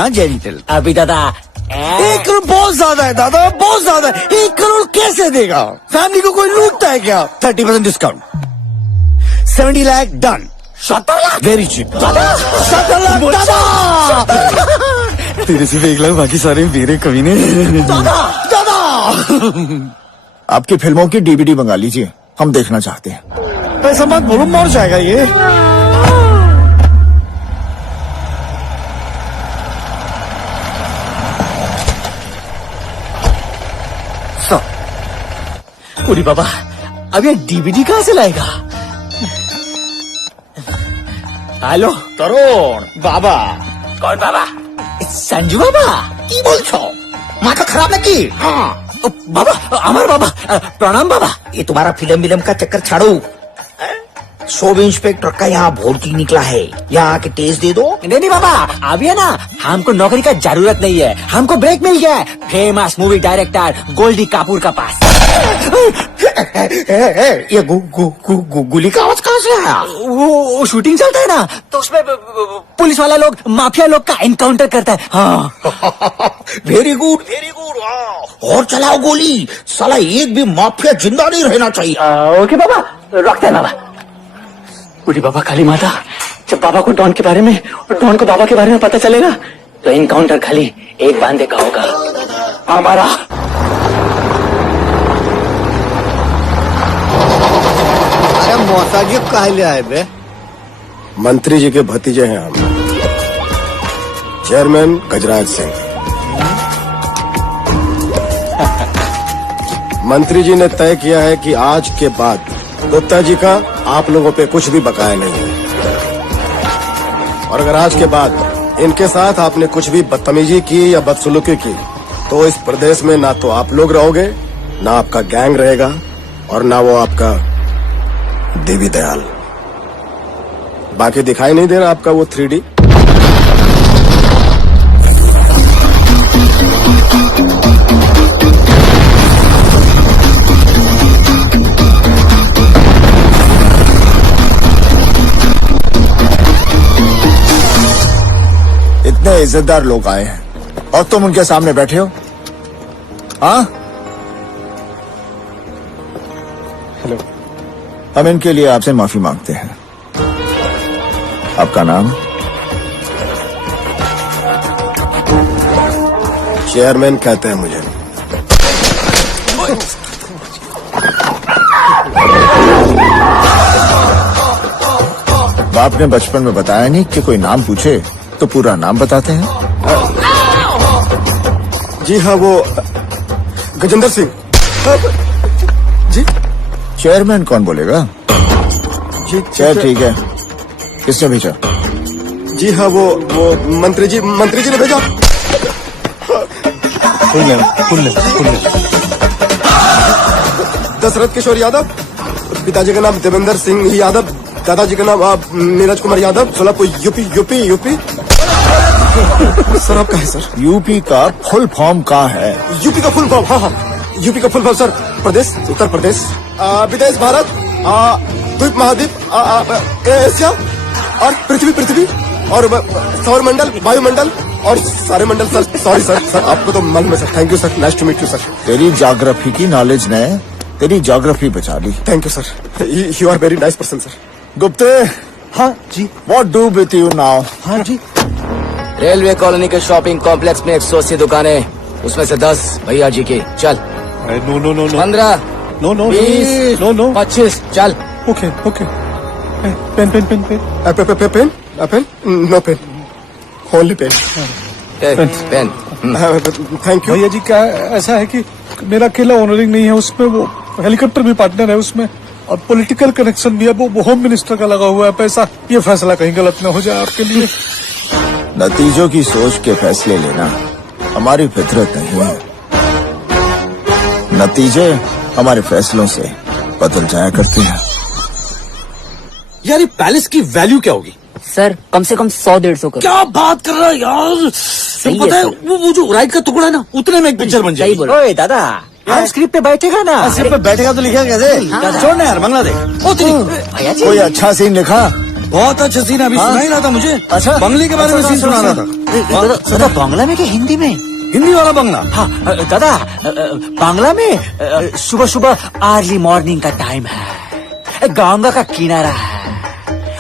अभी दादा 1 करोड़ बहुत ज्यादा है दादा, बहुत ज्यादा है। 1 करोड़ कैसे देगा? फैमिली को कोई लूटता है क्या? 30% discount, 70 lakh done. 70 lakh very cheap. 70 lakh दादा। तेरे सिर्फ 1 लाख, बाकी सारे मेरे कमीने। दादा आपकी फिल्मों की DVD मंगा लीजिए, हम देखना चाहते हैं। ऐसा मत बोलो, मर जाएगा ये। पूरी बाबा, अब ये DVD कहाँ से लाएगा? हेलो तरुण बाबा। कौन बाबा? संजू बाबा की बोल छो? माथा खराब लगी? हाँ बाबा, अमर बाबा, प्रणाम बाबा। ये तुम्हारा फिल्म का चक्कर छाड़ो। सब इंस्पेक्टर का यहाँ भर्ती निकला है, यहाँ आके टेस्ट दे दो। नहीं बाबा, अभी है ना, हमको नौकरी का जरूरत नहीं है, हमको ब्रेक मिल गया है famous movie director Goldie Kapoor का पास। ये गोली का आवाज कहाँ से आया? वो शूटिंग चलता है ना, तो उसमें पुलिस वाला लोग माफिया लोग का एनकाउंटर करता है। हाँ वेरी गुड। और चलाओ गोली, साला एक भी माफिया जिंदा नहीं रहना चाहिए। ओके बाबा, रखते हैं बाबा। बूढ़ी बाबा काली माता, जब बाबा को डॉन के बारे में और डॉन को बाबा के बारे में पता चलेगा तो इनकाउंटर खाली एक बांधे का होगा, हमारा। अरे मौसा जी कहा ले आए बे? मंत्री जी के भतीजे हैं हम, चेयरमैन गजराज सिंह। मंत्री जी ने तय किया है कि आज के बाद गुप्ता जी का आप लोगों पे कुछ भी बकाया नहीं है, और अगर आज के बाद इनके साथ आपने कुछ भी बदतमीजी की या बदसलूकी की तो इस प्रदेश में ना तो आप लोग रहोगे, ना आपका गैंग रहेगा, और ना वो आपका देवी दयाल। बाकी दिखाई नहीं दे रहा आपका वो 3D? इतने इज्जतदार लोग आए हैं और तुम उनके सामने बैठे हो? हाँ, हेलो, हम इनके लिए आपसे माफी मांगते हैं। आपका नाम? चेयरमैन कहते हैं मुझे। बाप ने बचपन में बताया नहीं कि कोई नाम पूछे तो पूरा नाम बताते हैं? जी हाँ, वो गजेंद्र सिंह जी। चेयरमैन कौन बोलेगा? जी चल ठीक है, किसने भेजा? जी हाँ, वो मंत्री जी ने भेजा। दशरथ किशोर यादव, पिताजी का नाम देवेंद्र सिंह यादव, दादाजी का नाम नीरज कुमार यादव, सोलापुर यूपी। सर आपका है सर? यूपी का फुल फॉर्म का है? यूपी का फुल फॉर्म? हाँ, यूपी का full form sir, Pradesh Uttar Pradesh, विदेश भारत, द्वीप महाद्वीप, एशिया और पृथ्वी और सौरमंडल, वायुमंडल और सारे मंडल। सर सॉरी सर, आपको तो मालूम है sir. Thank you sir, nice to meet you sir. तेरी ज्योग्राफी की नॉलेज ने तेरी ज्योग्राफी बचा ली। Thank you sir, you are very nice person sir. Gupte. हाँ जी। What do with you now? हाँ जी। रेलवे कॉलोनी के शॉपिंग कॉम्प्लेक्स में 180 दुकानें, उसमें से 10 भैया जी की। चल। नो 15, नो 20, 25, चल। Okay pen no pen, only pen. Pen. Thank you भैया जी। क्या ऐसा है कि मेरा अकेला ओनरिंग नहीं है, उसमें वो हेलीकॉप्टर भी पार्टनर है उसमें, और पॉलिटिकल कनेक्शन भी है, वो होम मिनिस्टर का लगा हुआ है पैसा। ये फैसला कहीं गलत न हो जाए आपके लिए। नतीजों की सोच के फैसले लेना हमारी फितरत नहीं है, नतीजे हमारे फैसलों से बदल जाया करते हैं। यार ये पैलेस की वैल्यू क्या होगी? सर कम से कम 100-150 करोड़। क्या बात कर रहा है यार? सही पता है वो जो राइट का टुकड़ा है ना, उतने में एक पिक्चर बन जाएगी। ओए दादा, हम स्क्रिप्ट पे बैठेगा ना? स्क्रिप्ट पे बैठेगा तो लिखा कैसे? छोड़ना यार, बंगला देख। कोई अच्छा सीन लिखा? बहुत अच्छा सीन है, अभी सुना ही रहा था मुझे। अच्छा, बंगले के बारे में सीन सुना रहा था। दादा बांग्ला में क्या हिंदी में? हिंदी वाला बंगला। हाँ दादा, बांग्ला में सुबह सुबह अर्ली मॉर्निंग का टाइम है, गंगा का किनारा है,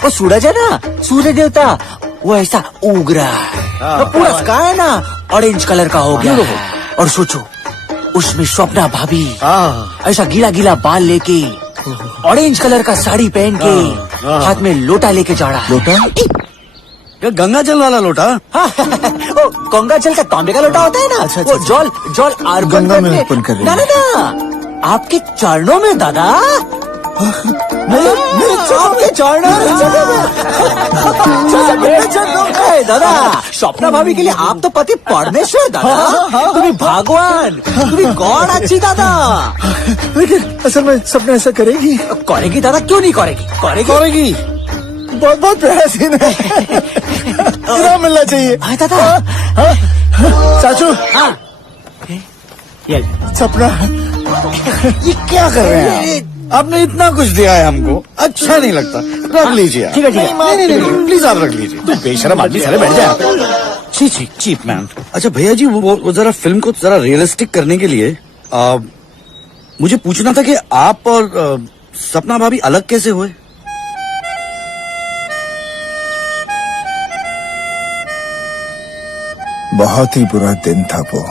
वो सूरज है ना, सूर्य देवता वो ऐसा उग रहा है, पूरा स्काई ना ऑरेंज कलर का हो गया है। और सोचो उसमें स्वप्ना भाभी ऐसा गीला गीला बाल लेके, ऑरेंज कलर का साड़ी पहन के, हाथ में लोटा लेके जा रहा है। लोटा? गंगा जल वाला लोटा? वो गंगा जल का तांबे का लोटा होता है ना। वो जल अर्पण गंगा में अर्पण कर रही है। ना आपके चरणों में दादा, आपके चरणों में दादा। स्वप्ना भाभी के लिए आप तो पति परमेश्वर दादा, तुम्हें भगवान, तुम्हें गॉड अच्छी दादा। लेकिन असल में सपना ऐसा करेगी? करेगी दादा, क्यों नहीं करेगी? करेगी। बहुत प्यारा सीन है, इतना मिलना चाहिए। हाँ दादा। चाचू। हाँ सपना ये क्या कर रहे हैं आप? आपने इतना कुछ दिया है हमको, अच्छा नहीं लगता। रख लीजिए। ठीक है। नहीं, प्लीज आप रख लीजिए। तो बेशरम आदमी सारे बैठ जाए। Cheap man. अच्छा भैया जी, वो जरा फिल्म को जरा रियलिस्टिक करने के लिए मुझे पूछना था कि आप और सपना भाभी अलग कैसे हुए? बहुत ही बुरा दिन था वो।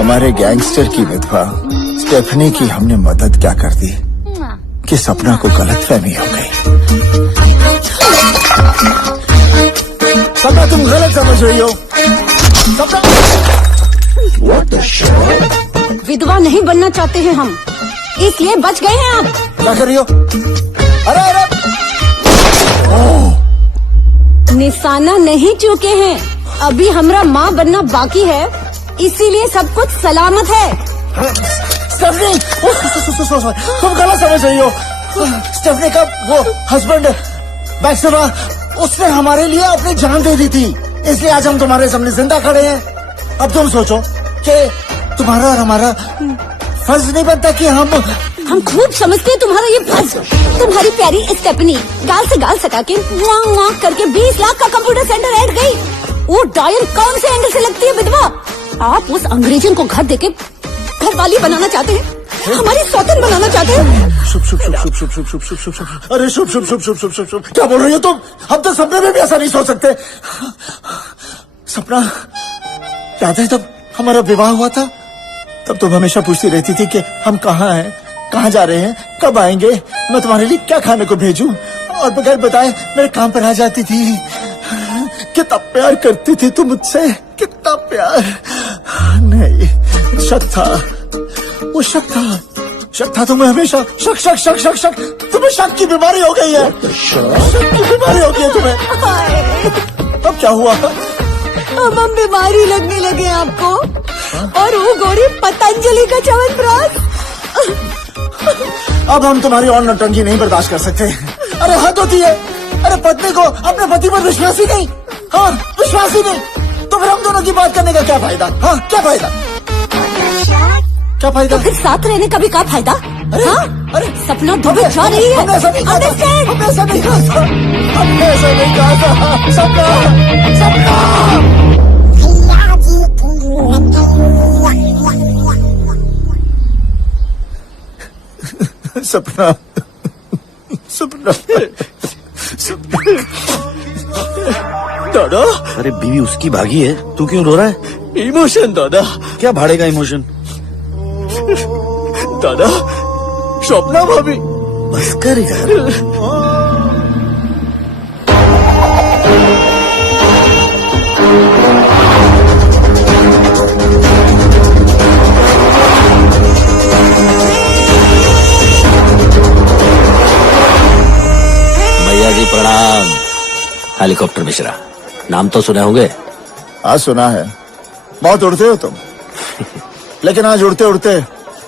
हमारे गैंगस्टर की विधवा स्टेफनी की हमने मदद क्या कर दी कि सपना को गलतफहमी हो गई। सपना तुम गलत समझ रही हो। सपना विधवा नहीं बनना चाहते हैं हम, इसलिए बच गए हैं आप। क्या कर रही हो? अरे अरे निशाना नहीं चूके हैं, अभी हमरा माँ बनना बाकी है, इसीलिए सब कुछ सलामत है। स्टेफनी, तुम गलत समझ रही हो। स्टेफनी का वो हस्बैंड बैक्सटर, उसने हमारे लिए अपनी जान दे दी थी, इसलिए आज हम तुम्हारे सामने जिंदा खड़े हैं। अब तुम सोचो कि तुम्हारा और हमारा फर्ज नहीं बनता कि हम खूब समझते हैं तुम्हारा ये फर्ज। तुम्हारी प्यारी स्टेफनी गाल से गाल सटा के मुआ करके 20 लाख का कंप्यूटर सेंटर ऐड गई। वो डायल कौन से एंगल से लगती है विधवा? आप उस अंग्रेजन को घर देके घरवाली बनाना चाहते हैं, हमारी सौतन बनाना चाहते हैं। शुभ शुभ शुभ शुभ शुभ शुभ शुभ शुभ शुभ शुभ अरे शुभ शुभ शुभ शुभ शुभ शुभ शुभ क्या बोल रही हो तुम? हम तो सपने में भी ऐसा नहीं सोच सकते। सपना, याद है तब हमारा विवाह हुआ था? तब तुम हमेशा पूछती रहती थी कि हम कहाँ हैं, कहाँ जा रहे हैं, कब आएंगे, मैं तुम्हारे लिए क्या खाने को भेजूं, और बगैर बताए मेरे काम पर आ जाती थी। कितना प्यार करती थी तुम मुझसे, कितना प्यार। नहीं, शक था, वो शक था तुम्हें हमेशा। शक शक शक शक शक तुम्हें शक की बीमारी हो गई है। शक की बीमारी हो गई है तुम्हें। अब क्या हुआ? अब हम बीमारी लगने लगे आपको, और वो गोरी पतंजलि का च्यवनप्राश। अब हम तुम्हारी और नौटंकी नहीं बर्दाश्त कर सकते। अरे हद होती है। अरे पत्नी को अपने पति पर विश्वास ही नहीं। हाँ, विश्वास ही नहीं, तो फिर हम दोनों की बात करने का क्या फायदा? हाँ, क्या फायदा? क्या फायदा? तो फिर साथ रहने का भी क्या फायदा? अरे हाँ? अरे सपना डूबे जा रही है। हमने ऐसा नहीं कहा था। Understand? हमने ऐसा नहीं कहा था। हमने ऐसा नहीं कहा था। सपना, सपना, सपना, सपना। दादा, अरे बीवी उसकी भागी है, तू क्यों रो रहा है? इमोशन दादा। क्या भाड़े का इमोशन? दादा, स्वप्ना भाभी। बस कर यार। भैया जी प्रणाम। हेलीकॉप्टर मिश्रा, नाम तो सुने होंगे। आज सुना है, बहुत उड़ते हो तुम। लेकिन आज उड़ते उड़ते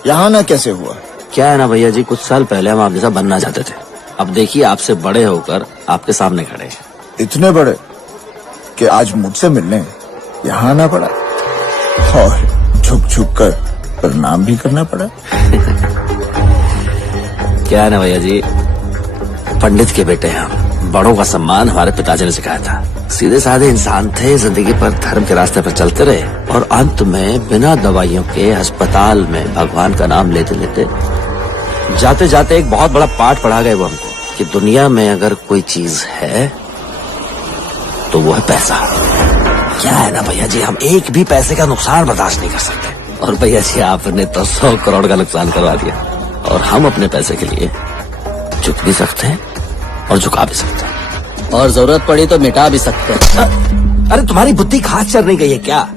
यहाँ ना कैसे हुआ? क्या है ना भैया जी, कुछ साल पहले हम आप जैसा बनना चाहते थे। अब देखिए आपसे बड़े होकर आपके सामने खड़े हैं। इतने बड़े कि आज मुझसे मिलने यहाँ आना पड़ा, और झुक झुक कर प्रणाम भी करना पड़ा। क्या है ना भैया जी, पंडित के बेटे हैं हम। बड़ों का सम्मान हमारे पिताजी ने सिखाया था। सीधे साधे इंसान थे, जिंदगी पर धर्म के रास्ते पर चलते रहे, और अंत में बिना दवाइयों के अस्पताल में भगवान का नाम लेते लेते जाते जाते एक बहुत बड़ा पाठ पढ़ा गए वो हमको, कि दुनिया में अगर कोई चीज है तो वो है पैसा। क्या है ना भैया जी, हम एक भी पैसे का नुकसान बर्दाश्त नहीं कर सकते। और भैया जी आपने तो 100 करोड़ का नुकसान करवा दिया, और हम अपने पैसे के लिए झुक भी सकते हैं और झुका भी सकते हैं, और जरूरत पड़ी तो मिटा भी सकते हैं। अरे तुम्हारी बुद्धि खास चल नहीं गई है क्या?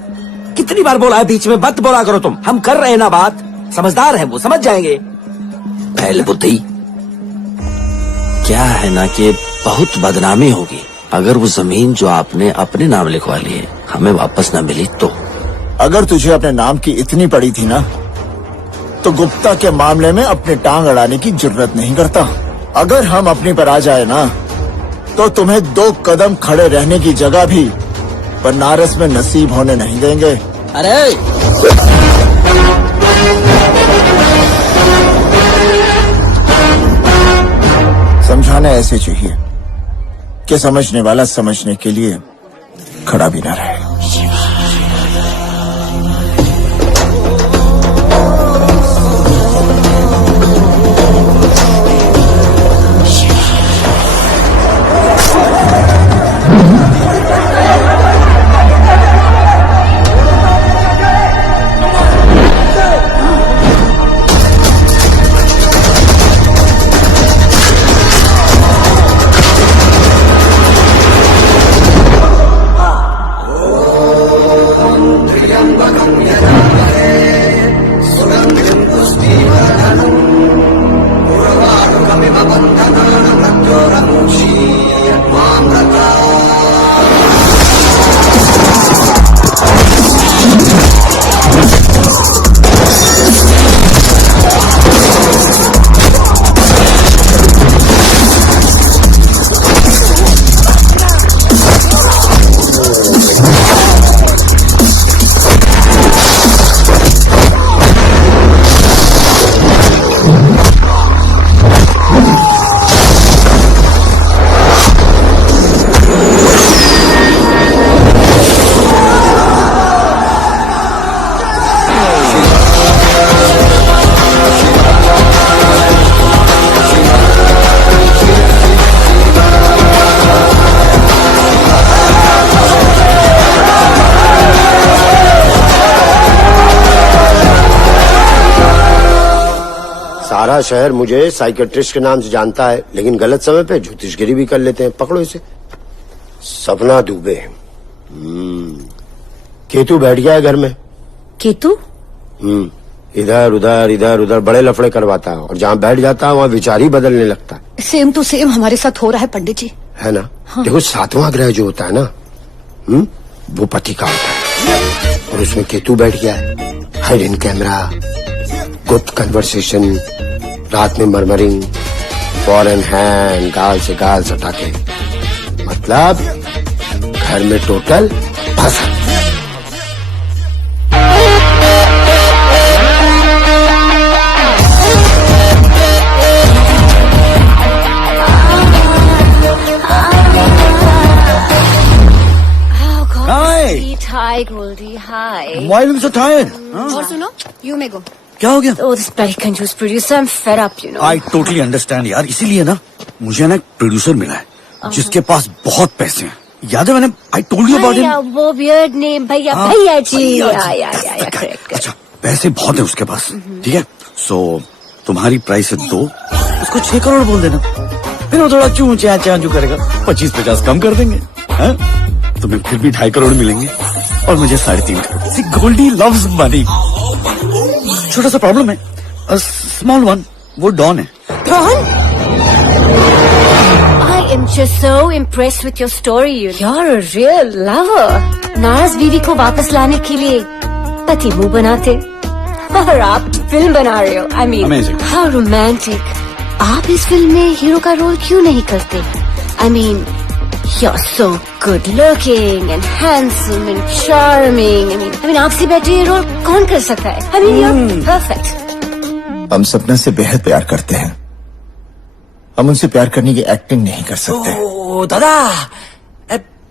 कितनी बार बोला है बीच में मत बोला करो तुम। हम कर रहे हैं ना बात, समझदार है वो, समझ जाएंगे। पहले बुद्धि। क्या है ना कि बहुत बदनामी होगी अगर वो जमीन जो आपने अपने नाम लिखवा ली है हमें वापस ना मिली तो। अगर तुझे अपने नाम की इतनी पड़ी थी ना, तो गुप्ता के मामले में अपनी टांग अड़ाने की जरूरत नहीं करता। अगर हम अपनी पर आ जाए ना, तो तुम्हें 2 कदम खड़े रहने की जगह भी बनारस में नसीब होने नहीं देंगे। अरे समझाना ऐसे चाहिए कि समझने वाला समझने के लिए खड़ा भी ना रहे। सारा शहर मुझे साइकेट्रिस्ट के नाम से जानता है, लेकिन गलत समय पे ज्योतिषगिरी भी कर लेते हैं। पकड़ो इसे। सपना दुबे। केतु बैठ गया है घर में। केतु? इधर उधर बड़े लफड़े करवाता है, और जहाँ बैठ जाता है वहाँ विचार ही बदलने लगता है। सेम टू सेम हमारे साथ हो रहा है पंडित जी। है ना? हाँ। देखो 7वां ग्रह जो होता है ना, वो पति का होता है, और उसमें केतु बैठ गया है। हाइडन कैमरा, गुप्त कन्वर्सेशन, रात में मरमरिंग, फॉरन हैंड, गाल से गाल सटा के, मतलब घर में टोटल फंसा। Hi, Goldie. Hi. Why are you so tired? और सुनो, you may go. क्या हो गया? Oh, this bloody confused producer. I'm fed up, you know. I totally understand यार, इसीलिए ना मुझे ना एक प्रोड्यूसर मिला है जिसके पास बहुत पैसे हैं। याद है मैंने I told you about him? भैया, वो weird name, भैया जी। या, correct. अच्छा, पैसे बहुत है उसके पास, ठीक है? So तुम्हारी प्राइस है 2, उसको 6 करोड़ बोल देना, फिर वो थोड़ा चूं चाचू करेगा, 25-50 कम कर देंगे, हाँ? तुम्हें फिर भी 2.5 करोड़ मिलेंगे और मुझे 3.5 करोड़। Goldy loves money. छोटा सा प्रॉब्लम है, स्मॉल वन, वो डॉन है। Ron? I am just so impressed with your story. You're a real lover. नाराज बीवी को वापस लाने के लिए पति मुंह बनाते, और आप फिल्म बना रहे हो। I mean, Amazing. how romantic. आप इस फिल्म में हीरो का रोल क्यों नहीं करते? I mean, you're so good looking and handsome and charming. I mean, आपसे बेटर ये रोल कौन कर सकता है? I mean, you're perfect. हम सपना से बेहद प्यार करते हैं। हम उनसे प्यार करने की एक्टिंग नहीं कर सकते। ओ दादा,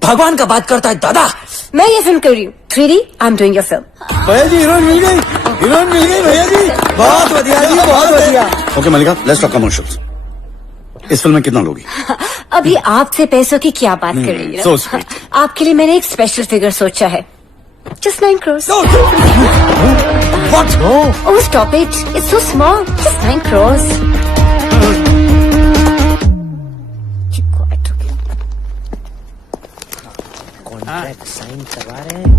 भगवान का बात करता है दादा। मैं ये फिल्म कर रही हूँ 3D. I'm doing your film. भैया जी हीरोइन मिल गई, भैया जी। बहुत बढ़िया जी, बहुत बढ़िया। Okay Malika, let's talk commercials. इस फिल्म में कितना लोगी? अभी आपसे पैसों की क्या बात कर रही है? so sweet. आपके लिए मैंने एक स्पेशल फिगर सोचा है। Just 9 crores. What? Oh, stop it. It's so small. Just 9 crores. Keep quiet, okay? Contract sign करवा रहे हैं।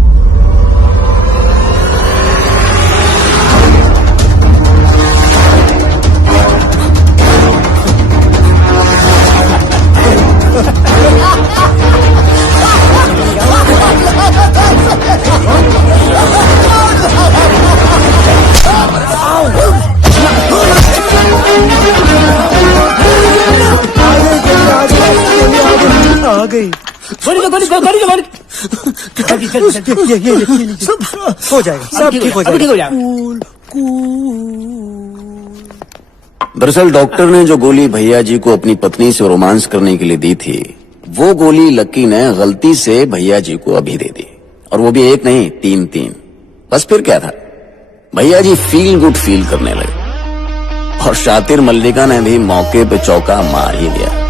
आ गई। हो जाएगा, सब ठीक हो जाएगा। दरअसल डॉक्टर ने जो गोली भैया जी को अपनी पत्नी से रोमांस करने के लिए दी थी, वो गोली लक्की ने गलती से भैया जी को अभी दे दी, और वो भी 1 नहीं 3। बस फिर क्या था, भैया जी फील गुड फील करने लगे, और शातिर मल्लिका ने भी मौके पे चौका मार ही दिया।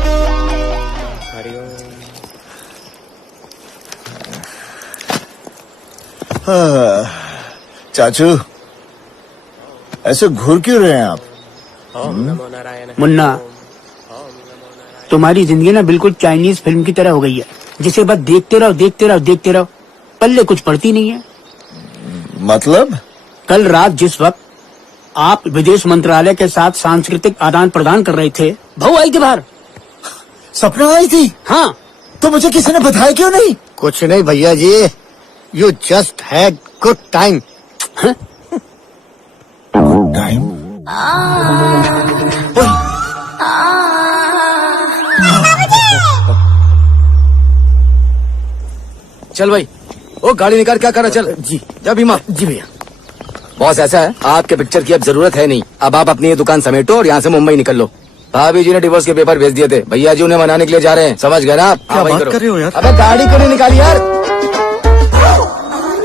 चाचू, ऐसे घूर क्यों रहे हैं आप? मुन्ना, तुम्हारी जिंदगी ना बिल्कुल चाइनीज फिल्म की तरह हो गई है, जिसे बस देखते रहो, पल्ले कुछ पड़ती नहीं है। मतलब? कल रात जिस वक्त आप विदेश मंत्रालय के साथ सांस्कृतिक आदान प्रदान कर रहे थे, बहू आई थी बाहर। सपना आई थी? हाँ। तो मुझे किसी ने बताया क्यों नहीं? कुछ नहीं भैया जी, you just had good time. Good time? चल भाई, ओ गाड़ी निकाल, क्या कर रहा? चल जी, जा भीमा। जी भैया। बॉस ऐसा है, आपके पिक्चर की अब जरूरत है नहीं, अब आप अपनी ये दुकान समेटो और यहाँ से मुंबई निकल लो। भाभी जी ने डिवोर्स के पेपर भेज दिए थे, भैया जी उन्हें मनाने के लिए जा रहे हैं, समझ गए ना आप? क्या बात कर रहे हो यार? अबे गाड़ी क्यों नहीं निकाली यार?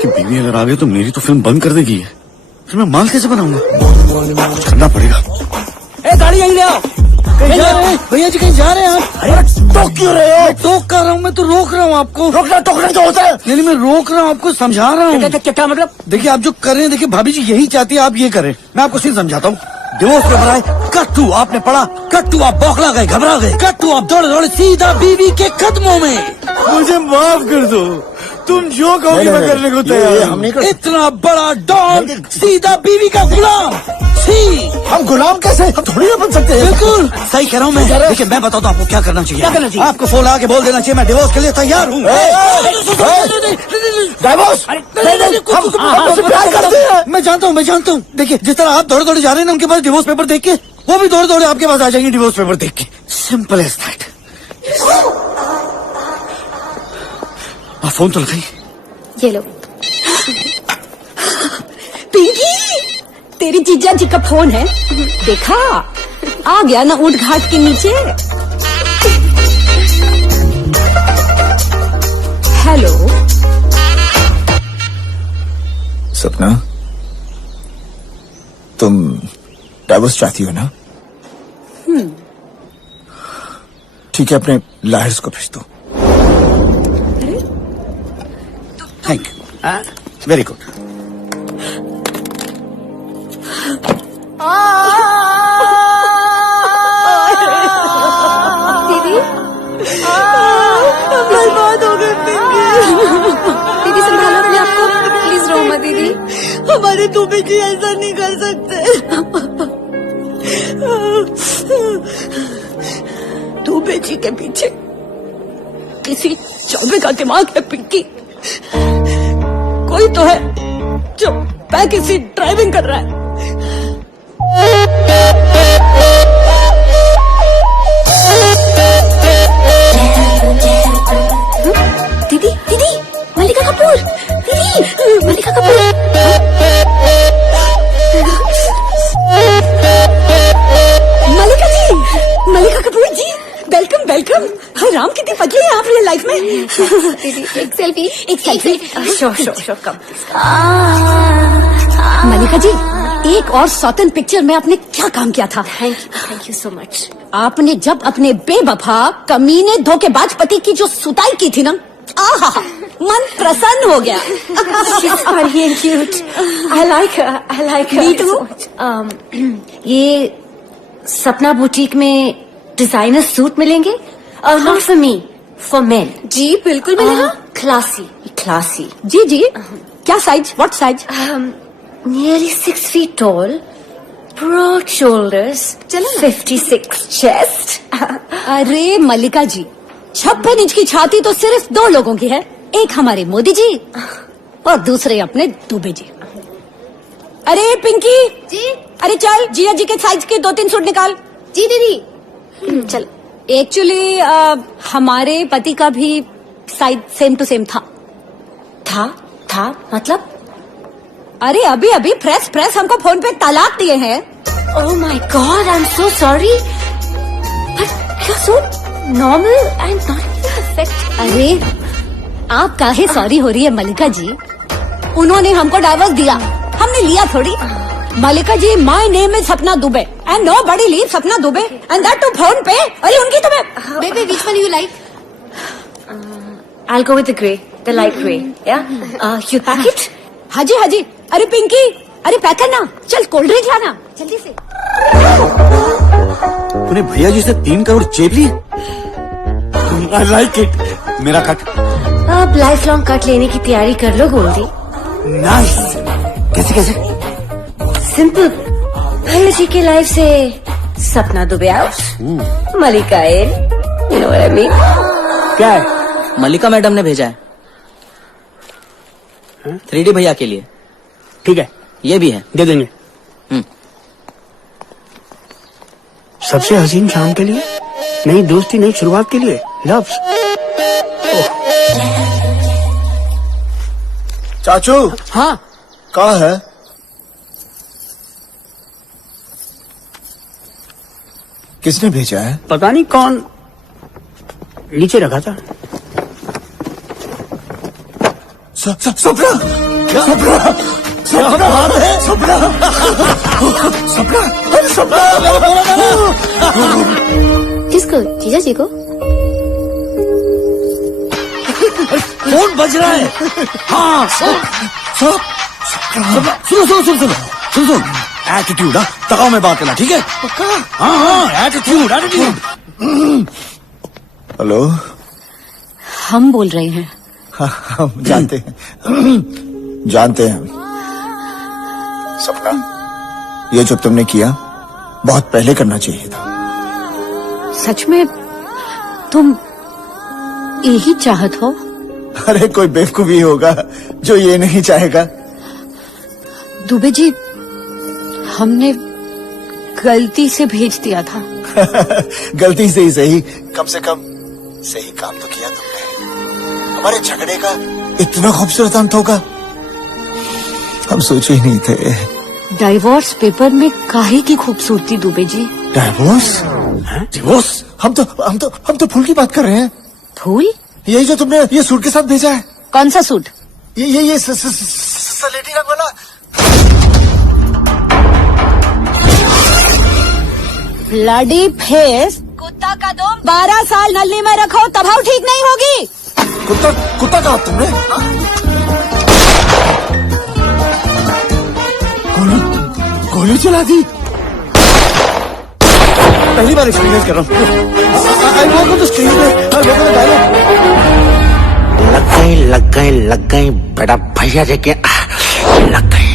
कि बीवी अगर आ गई तो मेरी तो फिल्म बंद कर देगी, फिर मैं माल कैसे बनाऊंगा? करना पड़ेगा। ए गाड़ी यहीं ले आओ। कहीं जा रहे हैं भैया जी? कहीं जा रहे हैं आप? अरे टोक क्यों रहे हो? टोक कर रहा हूँ, मैं तो रोक रहा हूँ आपको। रोकना टोकना क्या होता है? नहीं, मैं रोक रहा हूँ, आपको समझा रहा हूँ। क्या मतलब? देखिए आप जो कर रहे हैं, देखिए भाभी जी यही चाहती है आप ये करें। मैं आपको सीन समझाता हूँ। डिवोर्स पेपर आए, कट टू आपने पढ़ा, कट टू आप बौखला गए, घबरा गए, कट टू आप दौड़े दौड़े सीधा बीवी के कदमों में। मुझे माफ कर दो, तुम जो कहोगे मैं करने को तैयार हूं। हम नहीं कर इतना बड़ा डॉन सीधा बीवी का गुलाम। हम गुलाम कैसे, हम थोड़ी ना बन सकते हैं। बिल्कुल सही कह रहा हूँ मैं। देखिए मैं बताता हूँ आपको क्या करना चाहिए। क्या करना चाहिए? आपको फोन आके बोल देना चाहिए मैं डिवोर्स के लिए तैयार हूँ। डाइवोर्स हम प्यार करते हैं। मैं जानता हूँ। देखिए जिस तरह आप दौड़े दौड़े जा रहे हैं ना उनके पास डिवोर्स पेपर देख के, वो भी दौड़े दौड़े आपके पास आ जाएंगे डिवोर्स पेपर देख के। Simple as that. आप फोन तो लगाइए। ये लो। पिंकी, तेरी जीजा जी का फोन है, देखा आ गया ना ऊंट घाट के नीचे। हेलो सपना, तुम डाइवोर्स चाहती हो ना? ठीक है, अपने लायर्स को भेज दो। Thank you, very good. दीदी बर्बाद हो गए। दीदी संभालो अपने आप को, प्लीज रो मत दीदी। हमारे दुबे जी ऐसा नहीं कर सकते। दुबे जी के पीछे किसी चौबे का दिमाग है पिंकी। कोई तो है जो पैके से ड्राइविंग कर रहा है। दीदी दीदी मल्लिका कपूर, दीदी मल्लिका कपूर। मल्लिका कपूर जी, वेलकम वेलकम। हाँ राम, कितनी पतली है आप रियल लाइफ में। दीदी एक सेल्फी, एक सेल्फी। श्योर कम। मल्लिका जी, एक और सौतन पिक्चर में आपने क्या काम किया था। Thank you so much. आपने जब अपने बेवफा कमीने धोखेबाज पति की जो सुताई की थी ना, आहा, मन प्रसन्न हो गया। I like her. Me too. ये सपना बुटीक में डिजाइनर सूट मिलेंगे? Not for me, for men. जी बिल्कुल मिलेगा। Classy. जी क्या size, what size? Nearly 6 feet tall, broad shoulders, 56 chest. अरे मल्लिका जी, 56 इंच की छाती तो सिर्फ 2 लोगों की है, एक हमारे मोदी जी और दूसरे अपने दुबे जी। अरे पिंकी जी, अरे चल जिया जी के साइज के 2-3 सूट निकाल। जी दीदी। चल। एक्चुअली हमारे पति का भी साइज सेम टू सेम था मतलब? अरे अभी प्रेस हमको फोन पे तलाक दिए हैं। Oh my God, I'm so sorry. But you're so normal and not perfect. अरे आप काहे सॉरी हो रही है मल्लिका जी? उन्होंने हमको डाइवोर्स दिया, हमने लिया थोड़ी। Mallika ji, my name is Sapna Dubey and nobody leave Sapna Dubey and that too phone पे। अरे उनकी तो मैं Baby, which one you like? I'll go with the grey, the light grey. Yeah. You pack it? हाँ जी। अरे पिंकी, अरे पैक करना, चल कोल्ड ड्रिंक लाना जल्दी से। तूने भैया जी से 3 करोड़ जेब लिए? I like it. मेरा कट। अब लाइफ लॉन्ग कट लेने की तैयारी कर लो गोल्डी। नाइस। कैसे? सिंपल। भैया जी के लाइफ से सपना Dubey out, Mallika in, you know what I mean? क्या है? मल्लिका मैडम ने भेजा है 3D भैया के लिए। ठीक है, ये भी है, दे देंगे। सबसे हसीन शाम के लिए, नई दोस्ती नई शुरुआत के लिए, लव्स। चाचू। हाँ कहाँ है? किसने भेजा है? पता नहीं कौन, नीचे रखा था। सपना किसको? जीजा जी को? फोन बज रहा है। हाँ सुनो। एटीट्यूड, तकाओ में बात करना, ठीक है? हाँ हाँ, एटीट्यूड एटीट्यूड। हेलो, हम बोल रहे हैं। हाँ, हम जानते हैं, जानते हैं। सपना, ये जो तुमने किया बहुत पहले करना चाहिए था। सच में तुम यही चाहत हो? अरे कोई बेवकूफी होगा जो ये नहीं चाहेगा। दुबे जी, हमने गलती से भेज दिया था। गलती से ही सही, कम से कम सही काम तो किया तुमने। हमारे झगड़े का इतना खूबसूरत अंत होगा हम सोचे ही नहीं थे। डाइवोर्स पेपर में काहे की खूबसूरती दुबे जी? डाइवोर्स? डिवोर्स? हम तो फूल की बात कर रहे हैं। फूल? यही जो तुमने ये सूट के साथ भेजा है। कौन सा सूट? ये सलेटी रंग वाला। ब्लडी फेस, कुत्ता का दम 12 साल नली में रखो तब ठीक नहीं होगी। कुत्ता कहा तुमने? गोली चला दी। पहली बार एक्सपीरियंस कर रहा हूँ। लग गई बेटा भैया जी के लग गई।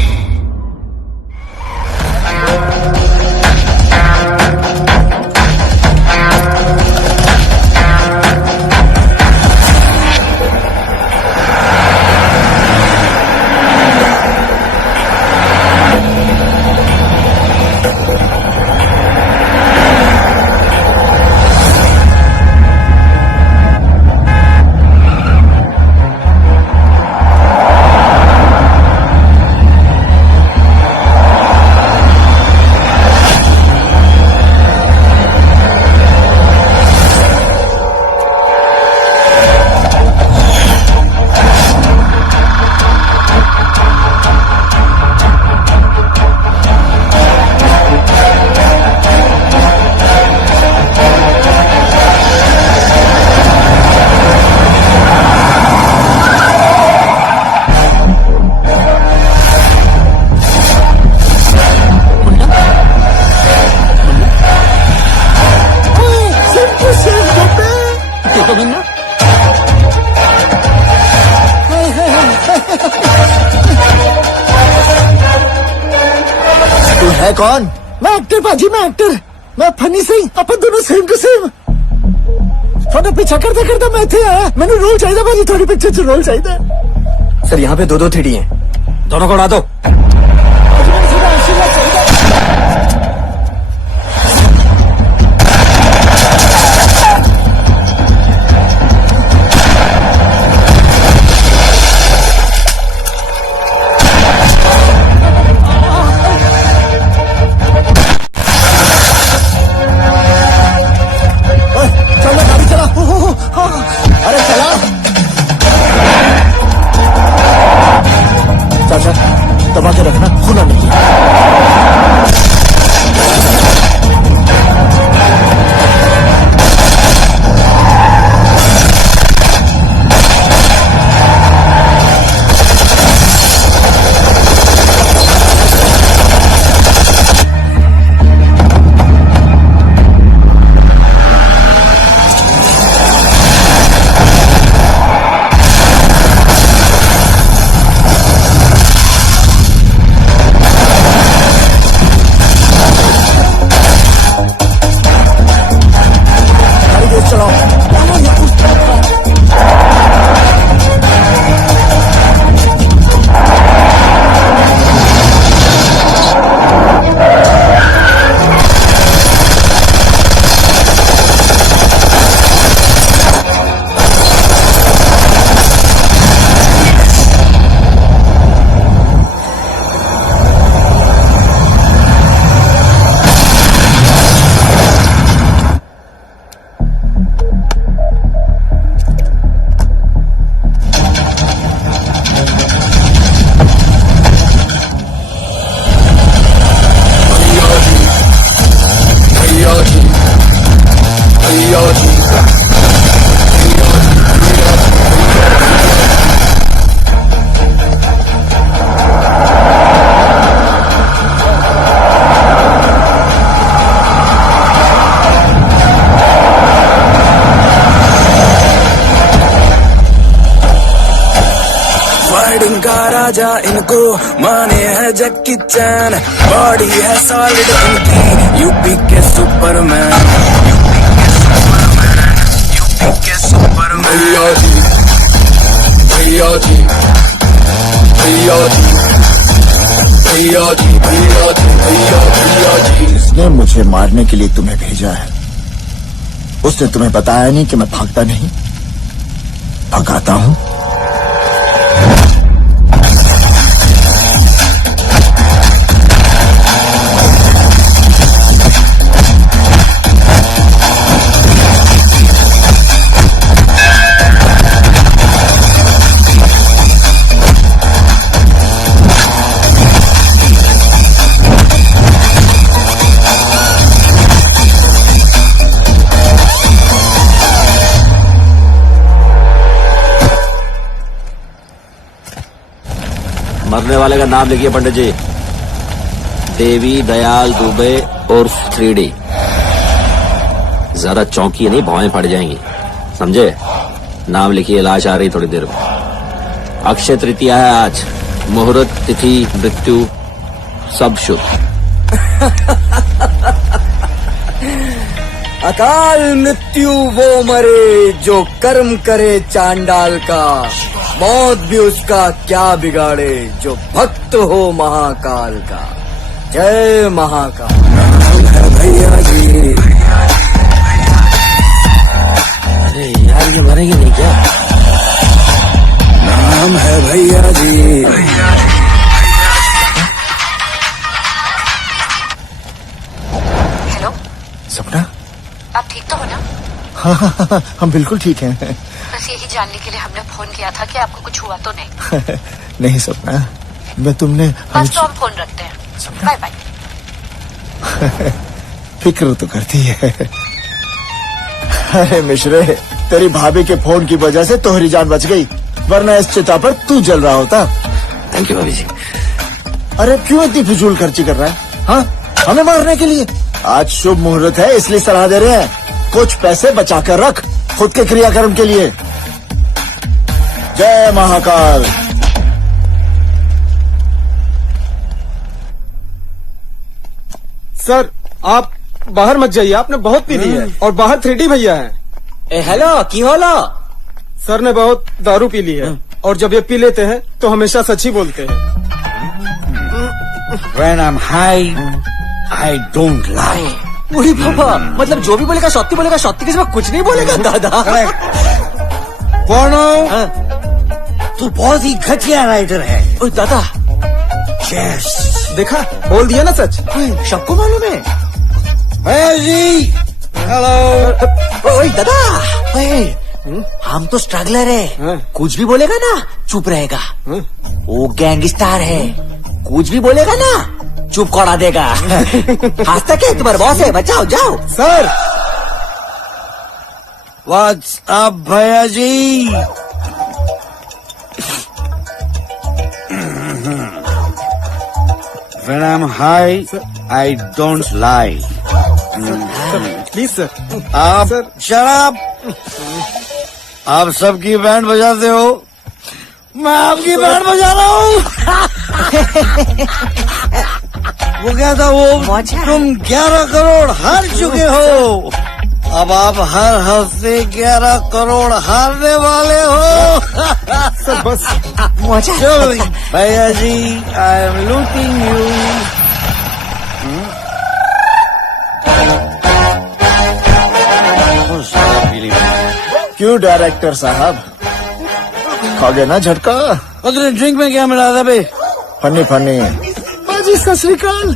तू है कौन? मैं एक्टर बाजी, मैं एक्टर, मैं फनी सिंह। अपन दोनों सेम टू सेम। थोड़ा पीछा करते करते मैं थे आया। मैंने रोल चाहिए बाजी, थोड़ी पिक्चर च रोल चाहिए। सर यहाँ पे दो 3D हैं, दोनों को उड़ा दो। अरे चला चाचा, राजा इनको माने है जैकी चैन, बॉडी है सॉलिड इनकी, यूपी के सुपरमैन, यूपी के सुपरमैन। भैया जी भैया जी भैया जी भैया जी भैया जी भैया जी। उसने मुझे मारने के लिए तुम्हें भेजा है। उसने तुम्हें बताया नहीं कि मैं भागता नहीं, भगाता हूं। मरने वाले का नाम लिखिए पंडित जी। देवी दयाल दुबे और 3D। जरा चौंकी नहीं, भौएं फट जाएंगी, समझे? नाम लिखिए, लाश आ रही थोड़ी देर में। अक्षय तृतीया है आज, मुहूर्त, तिथि, मृत्यु सब शुभ। अकाल मृत्यु वो मरे जो कर्म करे चांडाल का, मौत भी उसका क्या बिगाड़े जो भक्त हो महाकाल का। जय महाकाल। नाम है भैया जी। अरे यार ये मरेंगे नहीं क्या? नाम है भैया जी। हेलो सपना, आप ठीक तो हो ना? हाँ, हम बिल्कुल ठीक हैं। बस यही जानने के लिए हमने फोन किया था कि आपको कुछ हुआ तो नहीं। नहीं सपना, मैं तुमने बस तो हम फोन रखते हैं। Bye bye. फिक्र तो करती है। अरे मिश्रे, तेरी भाभी के फोन की वजह से तोहरी जान बच गई, वरना इस चिता पर तू जल रहा होता। थैंक यू भाभी जी। अरे क्यों इतनी फिजूल खर्ची कर रहा है? हाँ, हमें मारने के लिए? आज शुभ मुहूर्त है इसलिए सलाह दे रहे हैं, कुछ पैसे बचा कर रख खुद के क्रियाकर्म के लिए। जय महाकाल। सर आप बाहर मत जाइए, आपने बहुत पी ली है और बाहर 3D भैया है। हेलो की होला? सर ने बहुत दारू पी ली है और जब ये पी लेते हैं तो हमेशा सच ही बोलते हैं। When I'm high, I don't lie. उड़ी बाबा, मतलब जो भी बोलेगा शौती के सिवा कुछ नहीं बोलेगा दादा। कौन हो? तू बहुत ही घटिया राइटर है। ओए दादा, Yes. देखा, बोल दिया ना सच। सबको मालूम है। भैया जी, हेलो। ओए दादा, ओए, हम तो स्ट्रगलर है, कुछ भी बोलेगा ना चुप रहेगा। वो गैंगस्टर है, कुछ भी बोलेगा ना चुप करा देगा। हंसता क्या, तुम्हारा बॉस है, बचाओ जाओ। सर What's up भैया जी? When I'm high, I don't lie. Please sir. आप शराब, आप सबकी बैंड बजाते हो, मैं आपकी बैंड बजा रहा हूँ। वो क्या था वो, तुम 11 करोड़ हार चुके हो, अब आप हर हफ्ते 11 करोड़ हारने वाले हो। सर बस चलो भैया जी, आई एम लुकिंग यू। क्यों डायरेक्टर साहब, खाओगे ना झटका? उतने ड्रिंक में क्या मिला था बे? फनी फनी बाजी, सत श्री अकाल।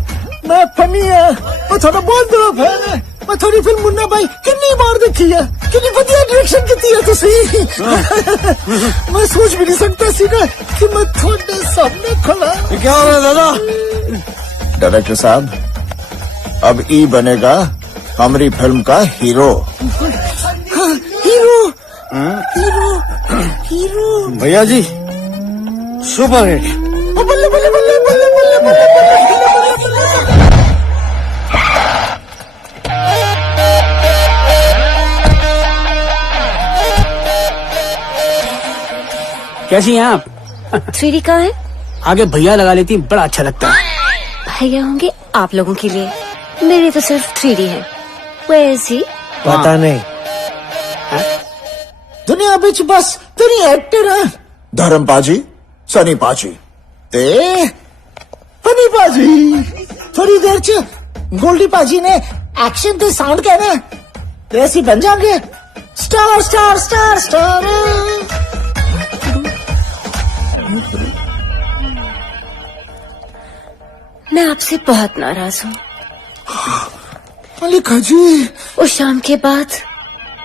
मैं फनी है, मैं थोड़ा बहुत बड़ा फैन है। मैं थोड़ी फिल्म मुन्ना भाई कितनी बार देखी है, कितनी बढ़िया डायरेक्शन की है तुसी। मैं सोच भी नहीं सकता सी ना कि मैं थोड़े सामने खड़ा। क्या हो रहा है दादा? डायरेक्टर साहब, अब ई बनेगा हमारी फिल्म का हीरो। हीरो हीरो हीरो भैया जी, सुपर हिट। बल्ले बल्ले बल्ले बल्ले बल्ले बल्ले। कैसी हैं आप? 3D कहाँ है? आगे भैया लगा लेती बड़ा अच्छा लगता है। भैया होंगे आप लोगों के लिए, मेरे तो सिर्फ 3D है। Where is he? पता नहीं। दुनिया बिच बस तेरी एक्टर है धर्म पाजी, सनी पाजी ते फनी पाजी। थोड़ी देर च गोल्डी पाजी ने एक्शन ते साउंड कहना ते ऐसी बन जाएंगे स्टार स्टार स्टार स्टार। मैं आपसे बहुत नाराज हूँ। मलिका जी, उस शाम के बाद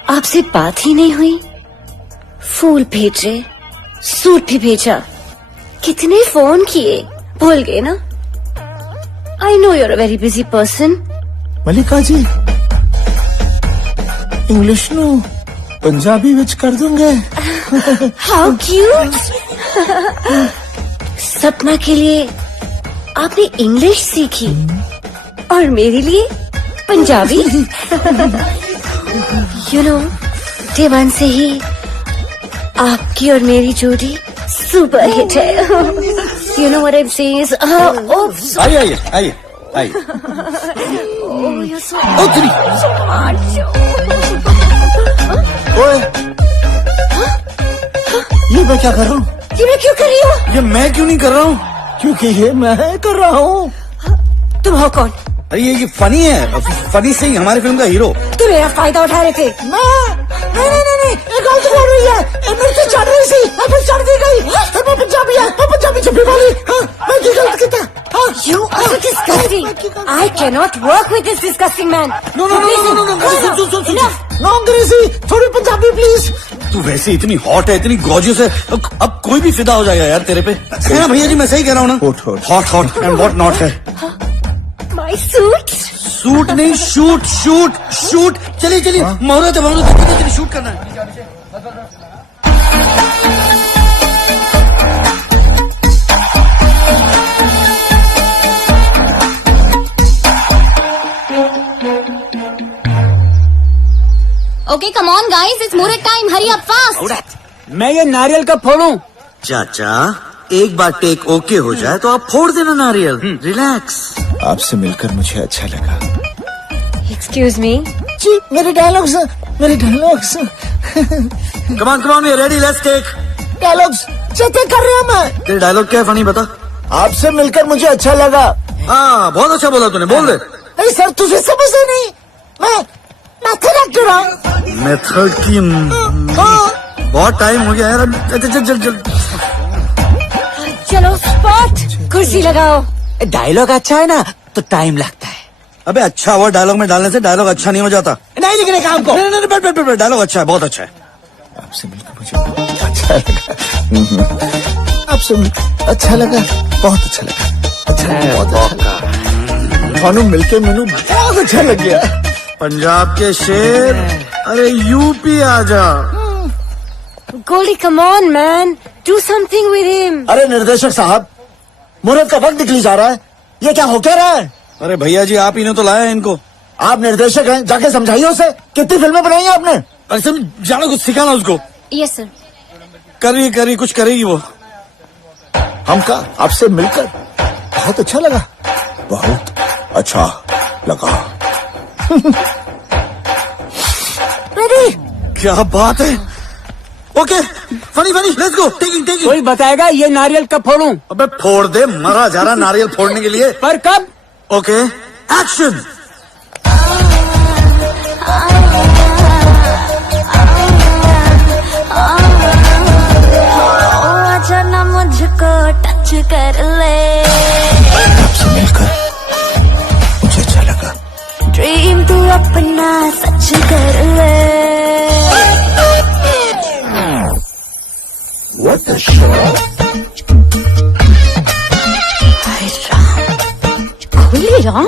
आपसे बात ही नहीं हुई। फूल भेजे, सूट भी भेजा, कितने फोन किए, भूल गए ना? I know you're a very busy person. Malika ji, English नु पंजाबी विच कर दूंगे। How cute. सपना के लिए आपने इंग्लिश सीखी और मेरे लिए Punjabi. You know, day one से ही आपकी और मेरी जोड़ी सुपर हिट है। You know what I am saying is आइए आइए आइए आइए। ओए, ये मैं क्या कर रहा हूँ? ये मैं क्यों कर रही हूँ? ये मैं क्यों नहीं कर रहा हूँ? क्योंकि ये मैं कर रहा हूँ। तुम हो कौन? अरे ये फनी है, फनी सिंह हमारे फिल्म का हीरो। तुम मेरा फायदा उठा रहे थे। नहीं, ये गलत बोल रही है। मेरे से चढ़ रही थी, मैं फिर चढ़ दी गई। मैं पंजाबी है, मैं पंजाबी छपी वाली। मैं की गलत किया? You are so disgusting. I cannot work with this disgusting man. No अंग्रेजी, थोड़ी पंजाबी प्लीज। तू वैसे इतनी हॉट है, इतनी गॉर्जियस है, अब कोई भी फिदा हो जाएगा यार तेरे पे। है ना भैया जी, मैं सही कह रहा हूँ ना? हॉट एंड व्हाट नॉट है। My suit. सूट नहीं, शूट शूट शूट। चलिए चलिए, मुहूर्त चलिए शूट करना है। Okay, come on guys, it's Murat time. Hurry up fast. मैं ये नारियल कब फोड़ूं? चाचा, एक बार टेक ओके हो जाए तो आप फोड़ देना नारियल। रिलैक्स। आपसे मिलकर मुझे अच्छा लगा। Excuse me. जी, मेरे dialogues. Come on we are ready, let's take dialogues check कर रहा हूँ मैं। तेरे डायलॉग क्या है फनी, बता। आपसे मिलकर मुझे अच्छा लगा। हाँ, बहुत अच्छा बोला तूने, बोल दे। नहीं सर, तुझे समझ नहीं। मैं थर्ड एक्टर हूँ। मेथड की बहुत टाइम हो गया यार। चल चलो स्पॉट, कुर्सी लगाओ। डायलॉग अच्छा है ना तो टाइम लगता है। अबे अच्छा हुआ डायलॉग में डालने से डायलॉग अच्छा नहीं हो जाता। नहीं लिखने का हमको। नहीं, बैठ, डायलॉग अच्छा है, बहुत अच्छा है। आपसे मिलकर मुझे अच्छा लगा। आपसे मिलकर अच्छा लगा, बहुत अच्छा लगा। बहुत अच्छा। खानों मिलके मैंने बहुत अच्छा लग गया। पंजाब के शेर, अरे यूपी आजा। Goldy, come on man, do something with him. अरे निर्देशक साहब, मुहूर्त का वक्त निकली जा रहा है। ये क्या हो क्या रहा है? अरे भैया जी, आप ही ने तो लाया इनको। आप निर्देशक हैं, जाके समझाइए उसे। कितनी फिल्में बनाई हैं आपने? अरे सब जानो, कुछ सिखाना उसको। Yes sir. करी कुछ करेगी वो। हमका आपसे मिलकर बहुत अच्छा लगा, बहुत अच्छा लगा। Ready? क्या बात है। Okay, funny let's go. Taking कोई बताएगा ये नारियल कब फोड़ूं? अबे फोड़ दे, मरा जा रहा नारियल फोड़ने के लिए। पर कब? Okay, action. आजा मुझको टच कर ले। आपसे मिलकर मुझे अच्छा लगा। ड्रीम तू अपना सच कर ले। What the shit? खुली राम।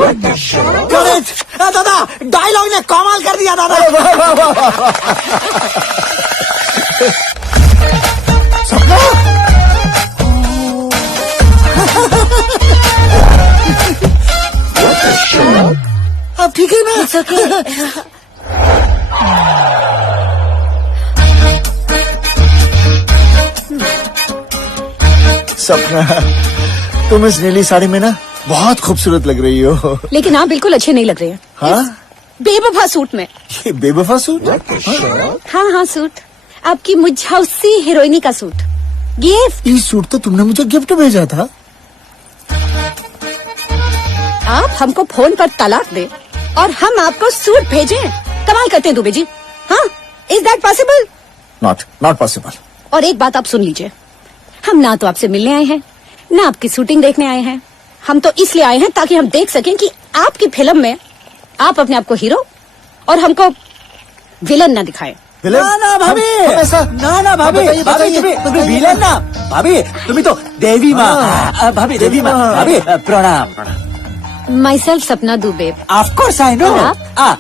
दादा, डायलॉग ने कमाल कर दिया दादा। सपना, अब ठीक है ना? It's okay. सपना, तुम इस नीली साड़ी में ना बहुत खूबसूरत लग रही हो। लेकिन आप बिल्कुल अच्छे नहीं लग रहे हैं। हाँ? बेवफा सूट में। ये बेवफा सूट? हाँ हाँ सूट, आपकी मुझौसी हीरोइनी का सूट, गिफ्ट। ये सूट तो तुमने मुझे गिफ्ट भेजा था। आप हमको फोन पर तलाक दे और हम आपको सूट भेजें, कमाल करते हैं दुबे जी। हाँ, is that possible? Not possible. और एक बात आप सुन लीजिए, हम ना तो आपसे मिलने आए हैं, ना आपकी शूटिंग देखने आए हैं। हम तो इसलिए आए हैं ताकि हम देख सकें कि आपकी फिल्म में आप अपने आप को हीरो और हमको विलन ना दिखाएं। ना ना भाभी, ना भाभी, भाभी तुम्हें विलन ना, भाभी तुम्हें तो देवी माँ, भाभी देवी माँ, भाभी प्रणाम। माई सेल्फ सपना Dubey. Of course I know.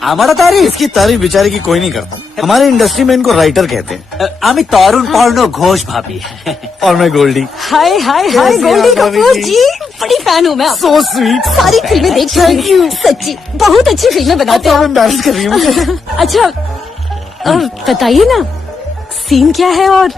हमारा तारीफ, इसकी तारीफ बेचारे की कोई नहीं करता। हमारे इंडस्ट्री में इनको राइटर कहते हैं। আমি তরুণ পর্ণ ঘোষ भाभी। और मैं गोल्डी। हाय हाय हाय गोल्डी कपूर जी, बड़ी फैन हूँ मैं। So sweet। सारी फिल्में देख चुकी हूँ, सच्ची बहुत अच्छी फिल्में बनाते हैं। एम्बैरेस कर रही हूँ। अच्छा बताइए ना, सीन क्या है और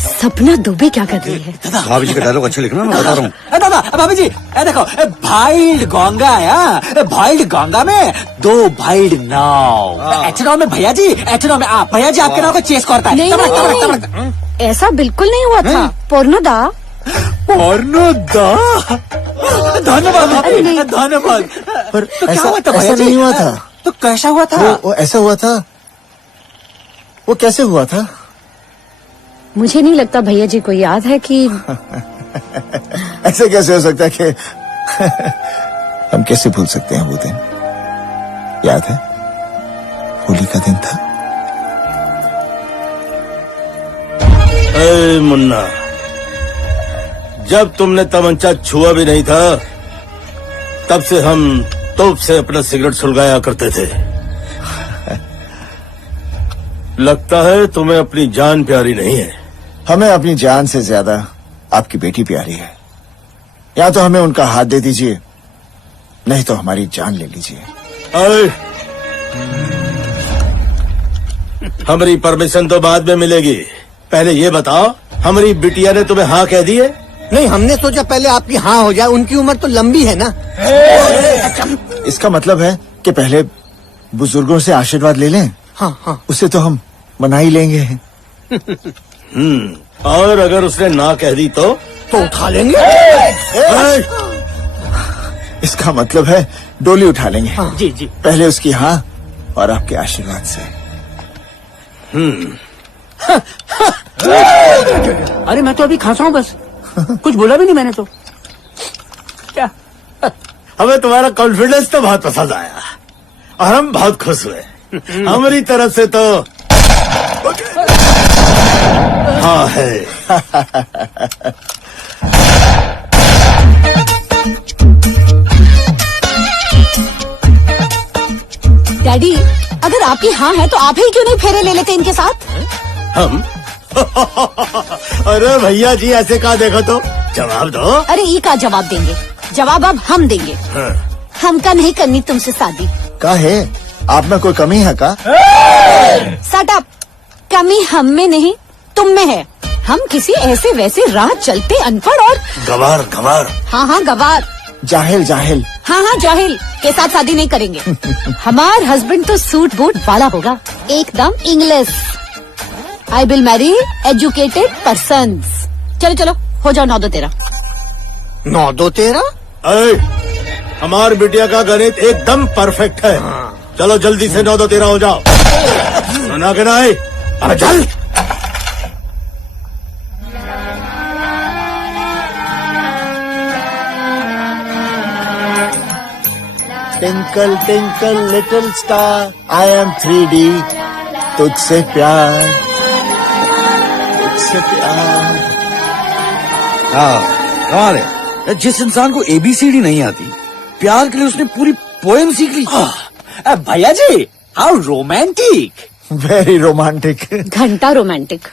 सपना दुबे क्या कर रही है? भाभी जी का डायलॉग अच्छा लिखना, मैं बता रहा हूँ। दादा भाभी जी देखो, भाइल्ड गंगा है, भाइल्ड गंगा में 2 भाइल्ड नाव। ऐसे नाव में भैया जी, ऐसे नाव में आप भैया जी आपके नाव को चेस करता है। नहीं, नहीं, ऐसा बिल्कुल नहीं हुआ था। पोर्नोदा धन्यवाद भाभी, धन्यवाद। पर तो क्या हुआ था भैया ऐसा जी? नहीं हुआ था। तो कैसा हुआ था? वो ऐसा हुआ था, वो कैसे हुआ था? मुझे नहीं लगता भैया जी को याद है कि ऐसे कैसे हो सकता है कि हम कैसे भूल सकते हैं वो दिन? याद है, होली का दिन था। ए मुन्ना, जब तुमने तमंचा छुआ भी नहीं था, तब से हम तोप से अपना सिगरेट सुलगाया करते थे। लगता है तुम्हें अपनी जान प्यारी नहीं है। हमें अपनी जान से ज्यादा आपकी बेटी प्यारी है। या तो हमें उनका हाथ दे दीजिए, नहीं तो हमारी जान ले लीजिए। हमारी परमिशन तो बाद में मिलेगी, पहले ये बताओ हमारी बिटिया ने तुम्हें हाँ कह दी है? नहीं, हमने सोचा पहले आपकी हाँ हो जाए, उनकी उम्र तो लंबी है ना। इसका मतलब है कि पहले बुजुर्गों से आशीर्वाद ले लें। हाँ हाँ, उसे तो हम मना ही लेंगे। और अगर उसने ना कह दी तो उठा लेंगे। इसका मतलब है डोली उठा लेंगे। हाँ, जी जी। पहले उसकी हाँ और आपके आशीर्वाद से। अरे मैं तो अभी खासा हूँ बस, कुछ बोला भी नहीं मैंने तो। क्या? हमें तुम्हारा कॉन्फिडेंस तो बहुत पसंद आया और हम बहुत खुश हुए। हमारी तरफ से तो हाँ है। डैडी, अगर आपकी हाँ है तो आप ही क्यों नहीं फेरे ले लेते इनके साथ? हम अरे भैया जी, ऐसे कहा देखो तो जवाब दो। अरे ई का जवाब देंगे, जवाब अब हम देंगे। हमका नहीं करनी तुमसे शादी। का है, आप में कोई कमी है का? Shut up. कमी हम में नहीं तुम में है। हम किसी ऐसे वैसे राह चलते अनपढ़ और गवार गवार। हाँ हाँ गवार, जाहिल जाहिल। हाँ हाँ जाहिल के साथ शादी नहीं करेंगे। हमार हस्बैंड तो सूट बूट वाला होगा, एकदम English. I will marry educated person. चलो चलो हो जाओ 9-2-13। 9-2-13? हमार बिटिया का गणित एकदम परफेक्ट है। चलो जल्दी से 9-2-13 हो जाओ। सुना के नहीं? अरे चल। Twinkle twinkle little star, I am 3D, तुझसे प्यार, तुझसे प्यार। कमाल है, जिस इंसान को ABCD नहीं आती, प्यार के लिए उसने पूरी पोएम सीख ली। भैया जी, हाउ रोमांटिक। Very romantic. घंटा रोमांटिक।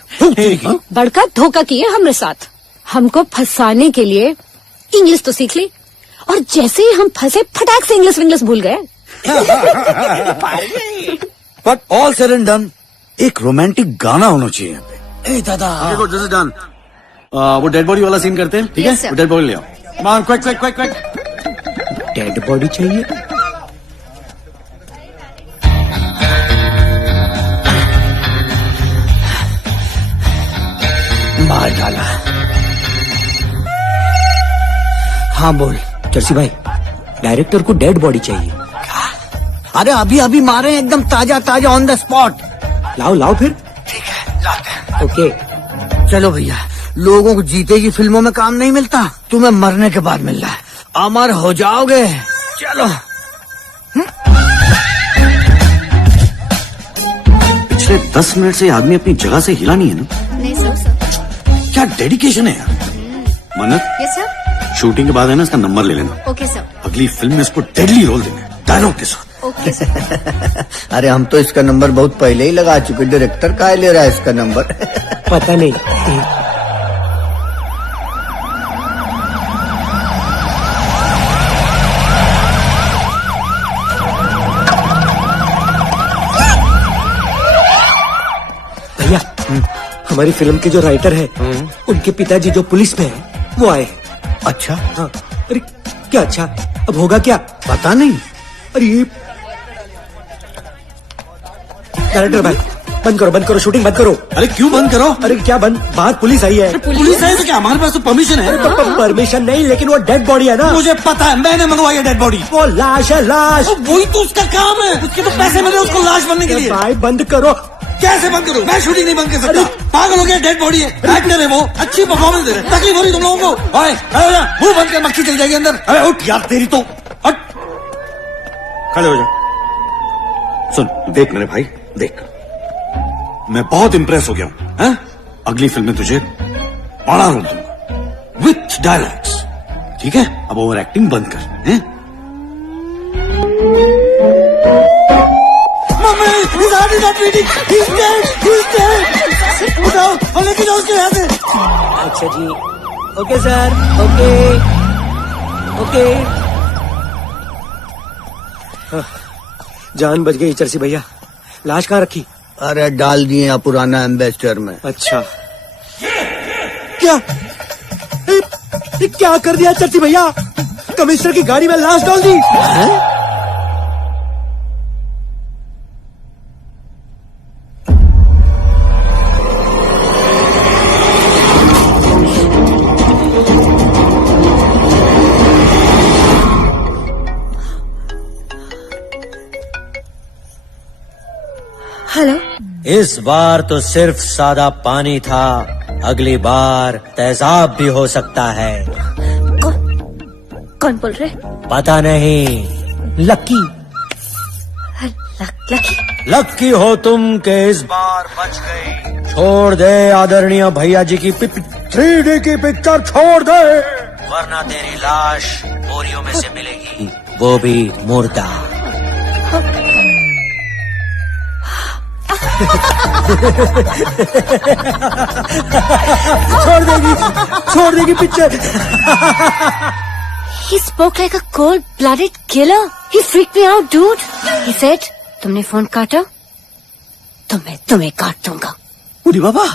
बड़का धोखा किए हमरे साथ। हमको फंसाने के लिए इंग्लिश तो सीख ली और जैसे ही हम फंसे फटाक से इंग्लिश भूल गए। But all said and done, एक रोमांटिक गाना होना चाहिए यहाँ पे। ए दादा, देखो दिस इज डन। वो डेड बॉडी वाला सीन करते हैं, ठीक Yes, है? sir. वो डेड बॉडी ले आओ। मान quick quick quick quick. Dead body चाहिए? मार डाला। हाँ बोल चर्सी भाई, डायरेक्टर को डेड बॉडी चाहिए। अरे अभी अभी मारे हैं, एकदम ताजा ताजा ऑन द स्पॉट। लाओ लाओ फिर। ठीक है लाते हैं। ओके चलो भैया, लोगों को जीते की फिल्मों में काम नहीं मिलता, तुम्हें मरने के बाद मिल रहा है। अमर हो जाओगे। चलो। पिछले 10 मिनट से आदमी अपनी जगह से हिला नहीं है ना? नहीं सर। क्या डेडिकेशन है यार। मन्नत, यस सर। शूटिंग के बाद है ना इसका नंबर ले लेना। Okay sir. अगली फिल्म में इसको डेडली रोल देना है, डायलॉग के साथ। Okay sir. अरे हम तो इसका नंबर बहुत पहले ही लगा चुके, डायरेक्टर काहे ले रहा है इसका नंबर? पता नहीं। भैया हमारी फिल्म के जो राइटर है, उनके पिताजी जो पुलिस में है, वो आए। अच्छा। हाँ। अरे क्या अच्छा, अब होगा क्या पता नहीं। अरे ये डायरेक्टर भाई, बंद करो शूटिंग बंद करो। अरे क्यों बंद करो? अरे क्या बंद, बाहर पुलिस आई है। पुलिस है तो क्या हमारे पास तो परमिशन है? परमिशन नहीं, लेकिन वो डेड बॉडी है ना। मुझे पता है, मैंने मंगवाई है डेड बॉडी। वो लाश है, लाश। वही तो उसका काम है, उसके तो पैसे मिले उसको लाश बनने के लिए। भाई बंद करो। कैसे बंद करूं? मैं शूटिंग नहीं बंद कर सकता। पागल हो गया, डेड बॉडी है, एक्टर है वो, अच्छी परफॉर्मेंस दे रहे हैं। तकलीफ हो रही तुम लोगों को? ओए मुंह बंद कर, मक्खी चल जाएगी अंदर। अरे उठ यार, तेरी तो हट। खड़े हो जा। सुन देख मेरे भाई, देख मैं बहुत इंप्रेस हो गया हूं, हैं? अगली फिल्म में तुझे बड़ा रोल दूंगा विथ डायलॉग्स, ठीक है? अब ओवर एक्टिंग बंद कर, हैं? Mummy, his heart is not beating. He's dead. He's dead. उठाओ और लेके जाओ उसके यहाँ से। अच्छा जी, ओके सर, ओके ओके। जान बच गई चर्सी भैया। लाश कहाँ रखी? अरे डाल दिए यहाँ पुराना एम्बेसडर में। अच्छा। क्या ये क्या कर दिया चर्ची भैया? कमिश्नर की गाड़ी में लाश डाल दी। हेलो। इस बार तो सिर्फ सादा पानी था, अगली बार तेजाब भी हो सकता है। कौन बोल रहे? पता नहीं। लकी लकी लकी हो तुम के इस बार बच गई। छोड़ दे आदरणीय भैया जी की 3D की पिक्चर छोड़ दे, वरना तेरी लाश बोरियों में से मिलेगी, वो भी मुर्दा। छोड़ देगी picture. He spoke like a cold-blooded killer. He freaked me out, dude. He said, तुमने फोन काटा तो मैं तुम्हें काट दूंगा। उरी बाबा,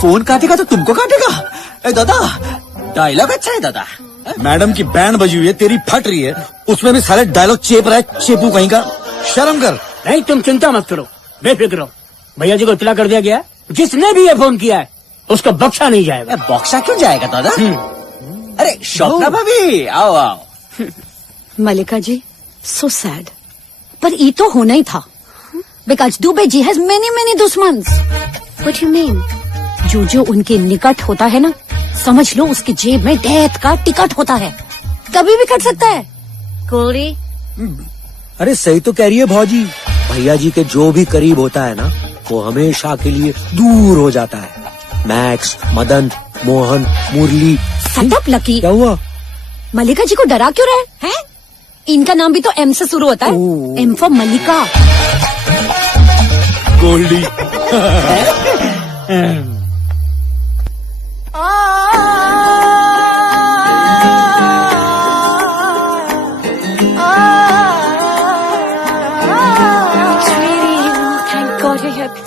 फोन काटेगा तो तुमको काटेगा? ए दादा, डायलॉग अच्छा है दादा। मैडम की बैंड बजी हुई है, तेरी फट रही है, उसमें भी सारे डायलॉग चेप रहा है, चेपू कहीं का। शर्म कर। नहीं तुम चिंता मत करो, बेफिक्र हो। भैया जी को इतला कर दिया गया, जिसने भी ये फोन किया है उसको बख्शा नहीं जाएगा। बख्शा क्यों जाएगा दादा? अरे शोभना भाभी, आओ आओ। मलिका जी, सो सैड, पर ये तो होना ही था, because Dubey ji has many दुश्मन। What you mean? जो उनके निकट होता है ना, समझ लो उसकी जेब में डेथ का टिकट होता है, कभी भी कट सकता है। गोली? अरे सही तो कह रही है भौजी, भैया जी के जो भी करीब होता है ना, वो हमेशा के लिए दूर हो जाता है। मैक्स, मदन, मोहन, मुरली। सटअप लकी। क्या हुआ? मलिका जी को डरा क्यों रहे हैं? इनका नाम भी तो एम से शुरू होता है, M for Malika. Goldie.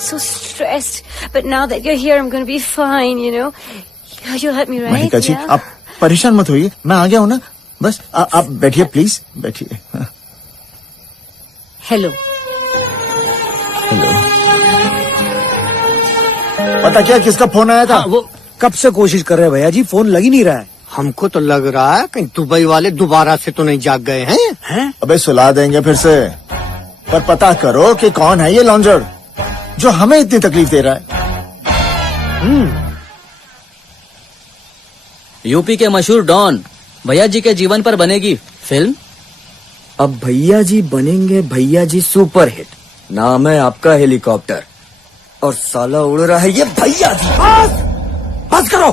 So stressed, but now that you're here, I'm gonna be fine, you know. You help me, right? Malika ji Yeah. आप परेशान मत होइए, मैं आ गया हूँ ना। बस आप बैठिए प्लीज, बैठिए। हाँ। हेलो। हेलो। पता क्या किसका फोन आया था? वो कब से कोशिश कर रहे हैं भैया जी, फोन लग ही नहीं रहा है। हमको तो लग रहा है कहीं दुबई वाले दोबारा से तो नहीं जाग गए हैं? अबे सुला देंगे फिर से, पर पता करो कि कौन है ये लॉन्जर जो हमें इतनी तकलीफ दे रहा है। यूपी के मशहूर डॉन भैया जी के जीवन पर बनेगी फिल्म। अब भैया जी बनेंगे भैया जी सुपर हिट। नाम है आपका हेलीकॉप्टर और साला उड़ रहा है ये भैया जी। बस करो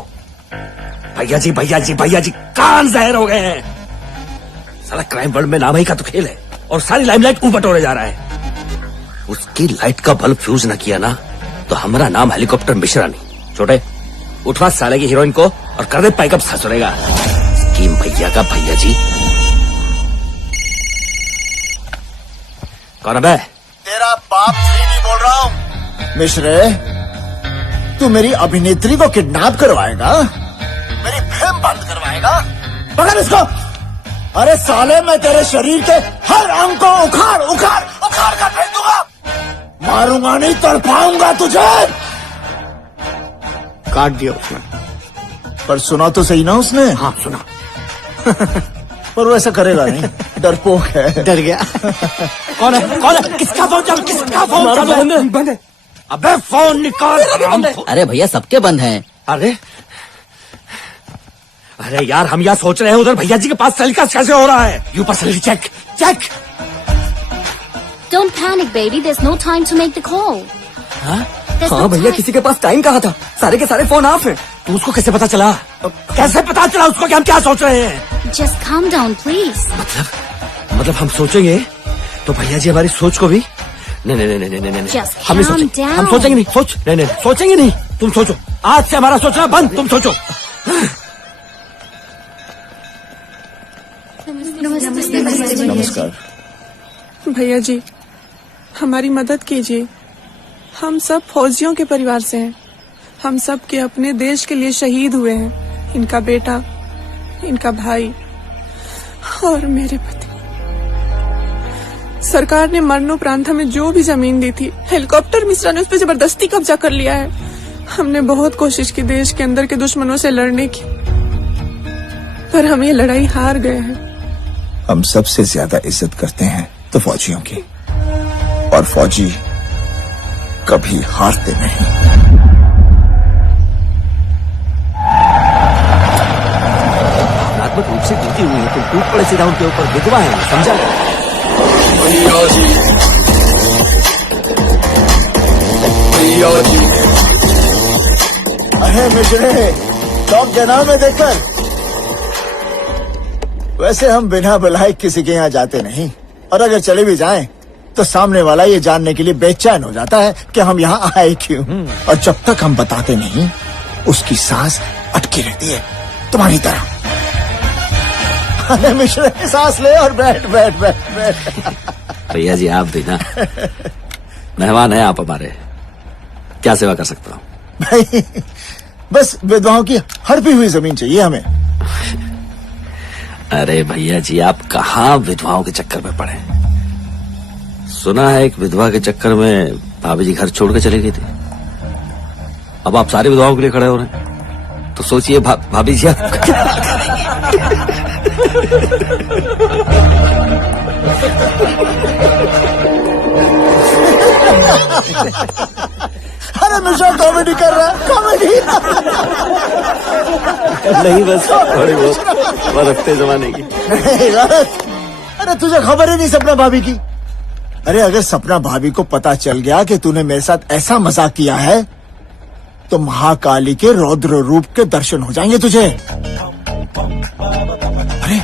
भैया जी, भैया जी, भैया जी कान जहर हो गए हैं। साला क्राइम वर्ल्ड में नाम ही का तो खेल है और सारी लाइमलाइट ऊपर टोरे जा रहा है। उसकी लाइट का बल्ब फ्यूज न किया ना तो हमारा नाम हेलीकॉप्टर मिश्रा नहीं। छोटे उठवा साले की हीरोइन को और कर दे पैकअप ससुरेगा। स्कीम भैया का भैया जी। कौन है बे? तेरा बाप 3D बोल रहा हूँ। मिश्रे, तू मेरी अभिनेत्री को किडनैप करवाएगा, मेरी फिल्म बंद करवाएगा? पकड़ इसको। अरे साले, मैं तेरे शरीर के हर अंग को उखाड़ उखाड़ उखाड़ कर फेंक दूंगा। मारूंगा नहीं, तड़पाऊंगा तुझे। काट दिया उसने। पर सुना तो सही ना उसने? हाँ सुना। पर वो ऐसा करेगा नहीं, डरपोक है। डर गया। कौन है? कौन है? किसका फोन चल? किसका फोन चल? बंद है। अबे फोन निकाल। अरे भैया सबके बंद हैं। अरे अरे यार, हम यहाँ सोच रहे हैं उधर भैया जी के पास टेलीकास्ट कैसे हो रहा है। You personally check check. Don't panic, baby. There's no time to make the call. There's no हाँ भैया, time. किसी के पास टाइम कहाँ था, सारे के सारे फोन ऑफ है। तो उसको कैसे पता चला? कैसे पता चला उसको कि हम क्या सोच रहे हैं? Just calm down, please. मतलब हम सोचेंगे तो भैया जी हमारी सोच को भी नहीं नहीं नहीं नहीं नहीं Just हम नहीं calm सोचेंगे। down. हम सोचेंगे नहीं। सोच नहीं नहीं सोचेंगे नहीं। तुम सोचो, आज से हमारा सोचना बंद। तुम सोचो। नमस्कार। भैया जी, हमारी मदद कीजिए। हम सब फौजियों के परिवार से हैं। हम सब के अपने देश के लिए शहीद हुए हैं। इनका बेटा, इनका भाई और मेरे पति। सरकार ने मरणोपरांत हमें जो भी जमीन दी थी, हेलीकॉप्टर मिश्रा ने उस पर जबरदस्ती कब्जा कर लिया है। हमने बहुत कोशिश की देश के अंदर के दुश्मनों से लड़ने की, पर हम ये लड़ाई हार गए हैं। हम सबसे ज्यादा इज्जत करते हैं तो फौजियों की, और फौजी कभी हारते नहीं। भावनात्मक रूप से टूटी हुई है, तुम टूट पड़े सीधा उनके ऊपर। विधवा है, समझा? भैया जी, भैया जी। अरे मिश्रे, चौक गया ना मैं देखकर। वैसे हम बिना बुलाए किसी के यहाँ जाते नहीं, और अगर चले भी जाएं तो सामने वाला ये जानने के लिए बेचैन हो जाता है कि हम यहाँ आए क्यों। और जब तक हम बताते नहीं, उसकी सांस अटकी रहती है, तुम्हारी तरह। अरे मिश्रे, सांस ले और बैठ बैठ बैठ बैठ। भैया जी आप भी ना मेहमान है आप हमारे, क्या सेवा कर सकता हूँ? भाई बस विधवाओं की हड़पी हुई जमीन चाहिए हमें। अरे भैया जी, आप कहाँ विधवाओं के चक्कर में पड़े? सुना है एक विधवा के चक्कर में भाभी जी घर छोड़ के चली गई थी। अब आप सारी विधवाओं के लिए खड़े हो रहे हैं, तो सोचिए भाभी जी आप अरे मिश्रा कॉमेडी कर रहा है, कॉमेडी। नहीं, बस थोड़ी बहुत बरकते जमाने की। नहीं गलत। अरे तुझे खबर ही नहीं सपना भाभी की। अरे अगर सपना भाभी को पता चल गया कि तूने मेरे साथ ऐसा मजाक किया है, तो महाकाली के रौद्र रूप के दर्शन हो जाएंगे तुझे। अरे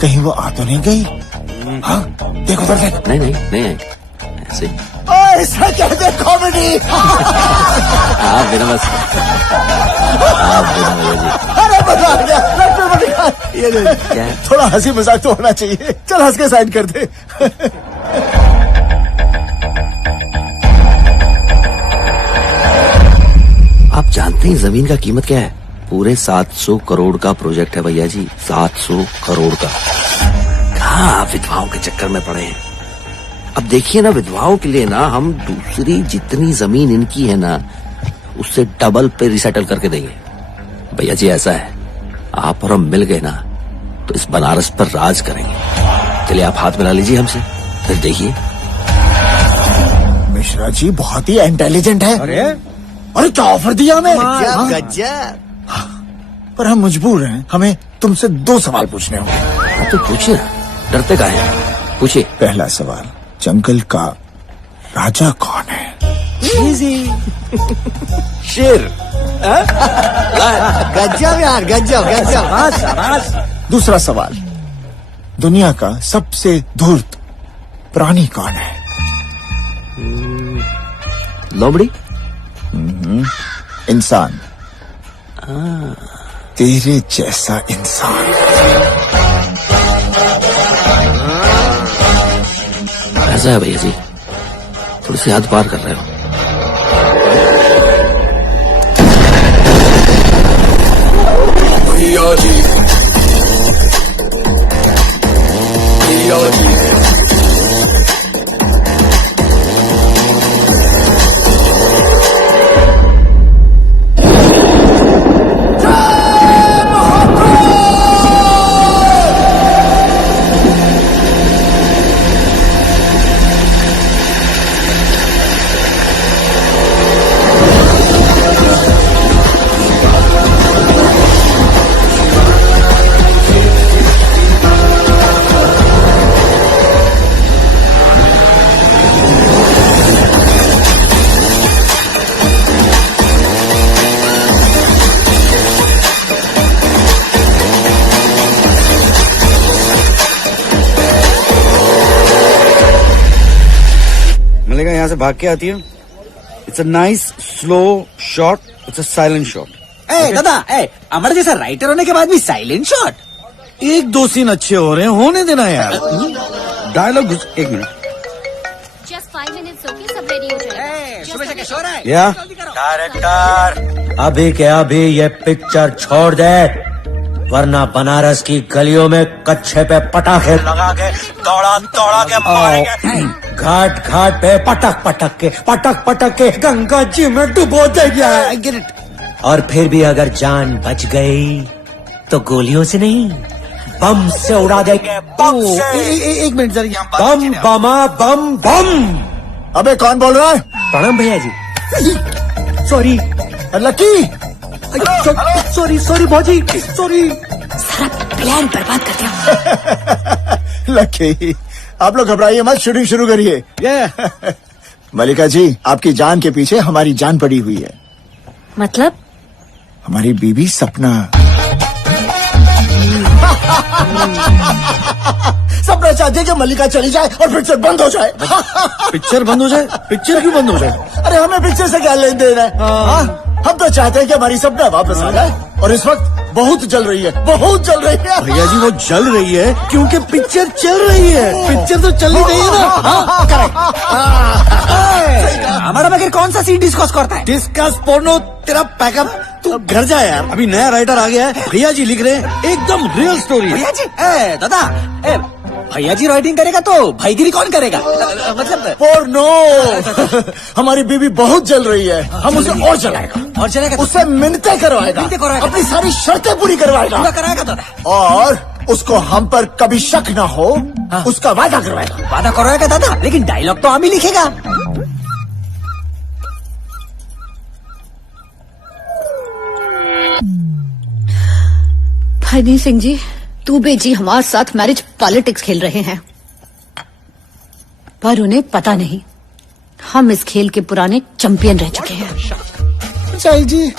कहीं वो आ तो नहीं गई? हाँ देखो उधर देख। नहीं नहीं नहीं आई, ऐसे ही। ऐसा कहते कॉमेडी। आप बिना बस आप बिना भैया जी। अरे मजा आ गया। ये क्या है? थोड़ा हंसी मजाक तो होना चाहिए। चल हंस के साइड कर दे। आप जानते हैं जमीन का कीमत क्या है? पूरे 700 करोड़ का प्रोजेक्ट है भैया जी, 700 करोड़ का। कहाँ आप विधवाओं के चक्कर में पड़े हैं? अब देखिए ना, विधवाओं के लिए ना हम दूसरी जितनी जमीन इनकी है ना, उससे डबल पे रिसेटल करके देंगे। भैया जी ऐसा है, आप और हम मिल गए ना तो इस बनारस पर राज करेंगे। चलिए आप हाथ मिला लीजिए हमसे, फिर देखिए। मिश्रा जी बहुत ही इंटेलिजेंट है। अरे क्या ऑफर दिया हमें? गजब। पर हम मजबूर हैं, हमें तुमसे 2 सवाल पूछने होंगे। तो पूछिए ना, डरते काहे हैं? पूछिए। पहला सवाल, जंगल का राजा कौन है? शेर। गजब यार, गजब गजब। दूसरा सवाल, दुनिया का सबसे धूर्त प्राणी कौन है? लोमड़ी। इंसान। तेरे जैसा इंसान। ऐसा है भैया जी, थोड़ी सी हद पार कर रहे हो। भैया जी, भैया जी, मलेगा यहाँ से भाग के आती है। It's a nice slow shot, it's a silent shot. दादा, अमर जैसा राइटर होने के बाद भी साइलेंट शॉट? 1-2 सीन अच्छे हो रहे हैं, होने देना यार। Dialogue 1 minute. Just 5 minutes, okay? सब रेडी हो जाएगा। सुबह से क्या शोर है? या डायरेक्टर, अभी के अभी ये पिक्चर छोड़ दे, वरना बनारस की गलियों में कच्छे पे पटाखे लगा के दौड़ा दौड़ा के मारेंगे। घाट घाट पे पटक पटक के गंगा जी में डुबो देंगे। और फिर भी अगर जान बच गई तो गोलियों से नहीं, बम से उड़ा देंगे। बम से। एक मिनट जरा यहाँ बम बमा बम बम। अबे कौन बोल रहा है? प्रणाम भैया जी। Sorry Lucky. सॉरी भौजी, सॉरी। सारा प्लान बर्बाद कर दिया। लकी, आप लोग घबराइए मत, शूटिंग शुरू करिए। मलिका जी, आपकी जान के पीछे हमारी जान पड़ी हुई है। मतलब? हमारी बीबी सपना। सपना चाहती है कि मल्लिका चली जाए और पिक्चर बंद हो जाए। पिक्चर बंद हो जाए? पिक्चर क्यों बंद हो जाए? अरे हमें पिक्चर से क्या लेन देन है? हम तो चाहते हैं कि हमारी सपना वापस आ जाए, और इस वक्त बहुत जल रही है, बहुत जल रही है। भैया जी वो जल रही है क्योंकि पिक्चर चल रही है। पिक्चर तो चल ही रही है ना। हमारा बगैर कौन सा सीन डिस्कस करता है? डिस्कस पोर्नो तेरा पैकअप, तू घर जा यार। अभी नया राइटर आ गया है, भैया जी लिख रहे हैं, एकदम रियल स्टोरी। भैया जी, दादा, भैया जी राइटिंग करेगा तो भाईगिरी कौन करेगा? मतलब पोर्नो। हमारी बीबी बहुत जल रही है, हम उसे और जलाएगा, उससे मिन्नतें करवाएगा, अपनी सारी शर्तें पूरी करवाएगा तो। और उसको हम पर कभी शक ना हो, उसका वादा करवाएगा। दादा, लेकिन डायलॉग तो हम ही लिखेगा। हरदीप सिंह जी, दुबे जी हमारे साथ मैरिज पॉलिटिक्स खेल रहे हैं, पर उन्हें पता नहीं हम इस खेल के पुराने चैंपियन रह चुके हैं। चाई जी,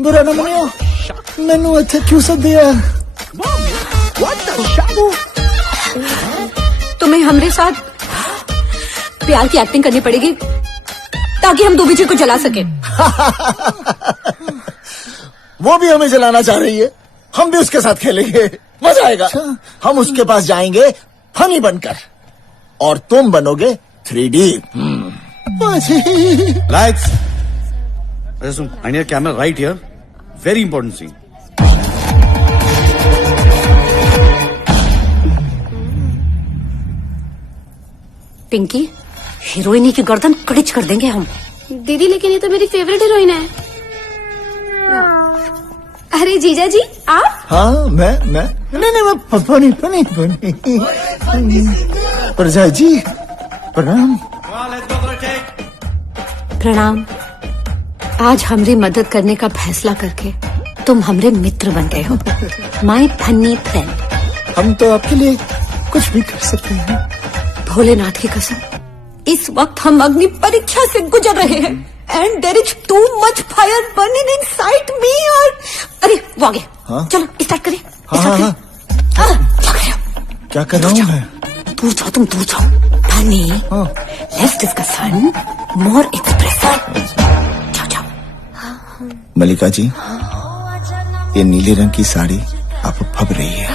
बुरा न मनियो, मैनू इत्थे क्यों सदिया? तुम्हें हमारे साथ प्यार की एक्टिंग करनी पड़ेगी ताकि हम दुबे जी को जला सके। वो भी हमें जलाना चाह रही है, हम भी उसके साथ खेलेंगे, मजा आएगा। हम उसके पास जाएंगे फनी बनकर, और तुम बनोगे 3D। लाइट्स। सुन, I need camera right here, very important scene. Pinky, हीरोइनी की गर्दन कड़िच कर देंगे हम। दीदी लेकिन ये तो मेरी फेवरेट हीरोइन है। अरे जीजा जी आप? हाँ मैं नहीं मैं फनी प्रजा जी प्रणाम। प्रणाम। आज हमरी मदद करने का फैसला करके तुम हमरे मित्र बन गए हो। My funny friend. हम तो आपके लिए कुछ भी कर सकते हैं। भोलेनाथ की कसम, इस वक्त हम अग्नि परीक्षा से गुजर रहे हैं and there is too much fire burning inside me. और अरे वो आगे। हाँ? चलो स्टार्ट करें। हाँ। क्या कर रहा हूँ मैं? दूर जाओ, तुम दूर जाओ। Funny, let's discuss fun more expressive. Malika ji, ये नीले रंग की साड़ी आप फब रही है।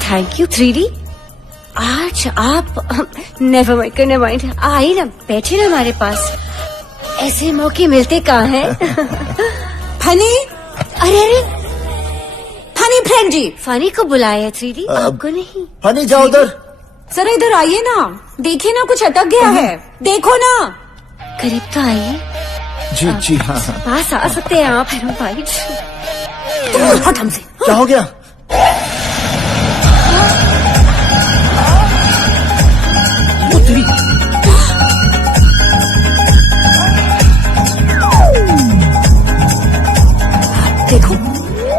Thank you 3D। आज आप नेवर माइंड आइए ना, बैठे ना हमारे पास। ऐसे मौके मिलते कहाँ हैं? फनी, अरे फनी फ्रेंड जी। फनी को बुलाया 3D, आपको नहीं। फनी जाओ उधर। जरा इधर आइए ना, देखिए ना कुछ अटक गया है, देखो ना। करीब तो आइए। जी हाँ। पास आ सकते हैं आप भाई। हट हमसे। क्या हो गया? देखो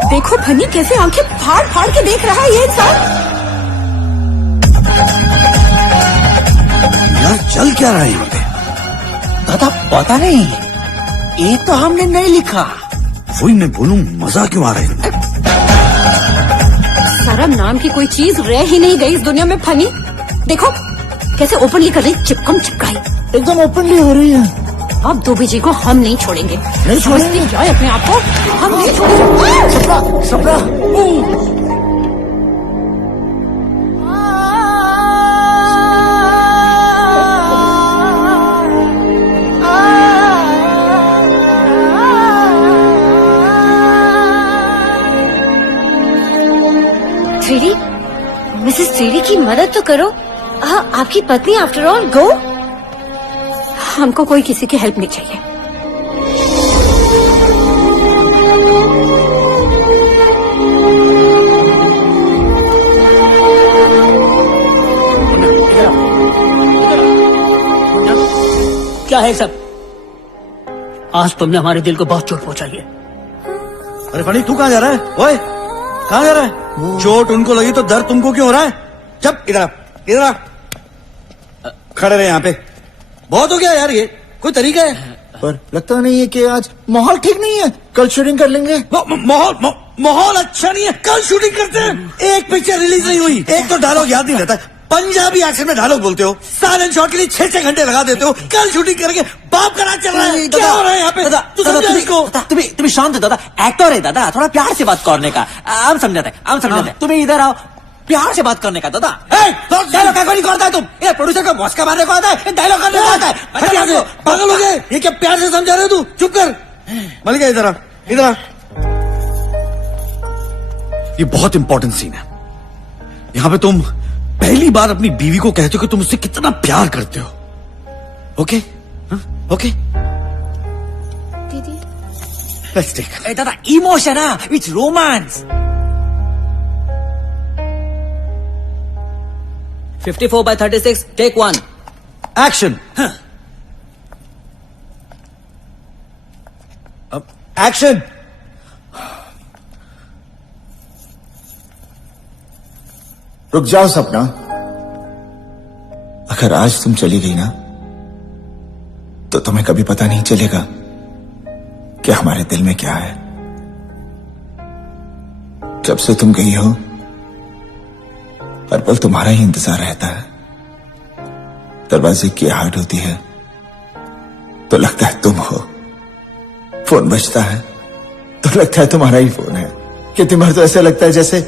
देखो फनी कैसे आंखें फाड़ फाड़ के देख रहा है ये इंसान। यार चल क्या रहा है यहाँ पे? दादा पता नहीं, ये तो हमने नहीं लिखा। वही मैं बोलूं, मजा क्यों आ रहा है? शर्म नाम की कोई चीज रह ही नहीं गई इस दुनिया में। फनी देखो कैसे ओपनली कर रही, चिपकम चिपकाई एकदम ओपनली हो रही है। अब दुबे जी को हम नहीं छोड़ेंगे। नहीं छोड़ेंगे? जाए अपने आप को, हम नहीं छोड़ेंगे। सपना मिसेस 3D की मदद तो करो। आपकी पत्नी आफ्टर ऑल। गो। हमको कोई किसी की हेल्प नहीं चाहिए। क्या है सब? आज तुमने हमारे दिल को बहुत चोट पहुंचाई है। अरे फनी तू कहाँ जा रहा है? ओए कहाँ जा रहा है? चोट उनको लगी तो दर्द तुमको क्यों हो रहा है? जब इधर आ। खड़े रहे यहाँ पे। बहुत हो गया यार, ये कोई तरीका है? पर लगता नहीं है कि आज माहौल ठीक नहीं है। कल शूटिंग कर लेंगे। माहौल अच्छा नहीं है, कल शूटिंग करते हैं। एक पिक्चर रिलीज नहीं हुई, एक तो डायलॉग याद नहीं रहता। पंजाबी एक्शन में डायलॉग बोलते हो, साइलेंट शॉट के लिए 6 घंटे लगा देते हो। कल शूटिंग करके बाप का राज चल रहा है। क्या हो रहा है यहाँ पे? तू समझा इसको? तुम्हें शांत दादा, एक्टर है दादा, थोड़ा प्यार से बात करने का। हम समझाते हैं। तुम्हें इधर आओ, प्यार से बात करने का दादा। डायलॉग क्या नहीं करता है तुम? ये प्रोड्यूसर को मस्का मारने को आता है, डायलॉग करने को आता है। पागल हो गए? ये क्या प्यार से समझा रहे हो? तू चुप कर। मलिका इधर आ। ये बहुत इंपॉर्टेंट सीन है। यहाँ पे तुम पहली बार अपनी बीवी को कहते हो कि तुम उससे कितना प्यार करते हो। ओके ओके दीदी लेट्स टेक। दादा emotion, it's romance. 54/36 take 1 action. Action. रुक जाओ सपना। अगर आज तुम चली गई ना तो तुम्हें कभी पता नहीं चलेगा कि हमारे दिल में क्या है। जब से तुम गई हो हर पल तुम्हारा ही इंतजार रहता है। दरवाजे की आहट होती है तो लगता है तुम हो। फोन बजता है तो लगता है तुम्हारा ही फोन है। कितनी बार तो ऐसा लगता है जैसे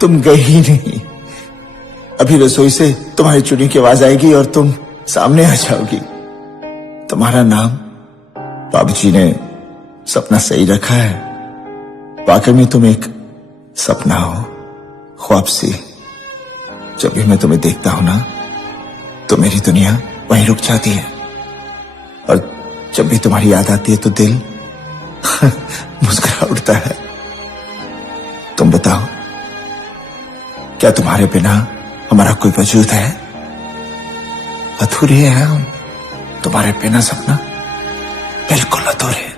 तुम गई ही नहीं। अभी रसोई से तुम्हारी चुनी की आवाज आएगी और तुम सामने आ जाओगी। तुम्हारा नाम बाबूजी ने सपना सही रखा है। वाकई में तुम एक सपना हो, ख्वाब सी। जब भी मैं तुम्हें देखता हूं ना तो मेरी दुनिया वहीं रुक जाती है, और जब भी तुम्हारी याद आती है तो दिल मुस्कुरा उठता है। तुम बताओ, क्या तुम्हारे बिना हमारा कोई वजूद है? अधूरे हैं हम, तुम्हारे बिना सपना बिल्कुल अधूरे।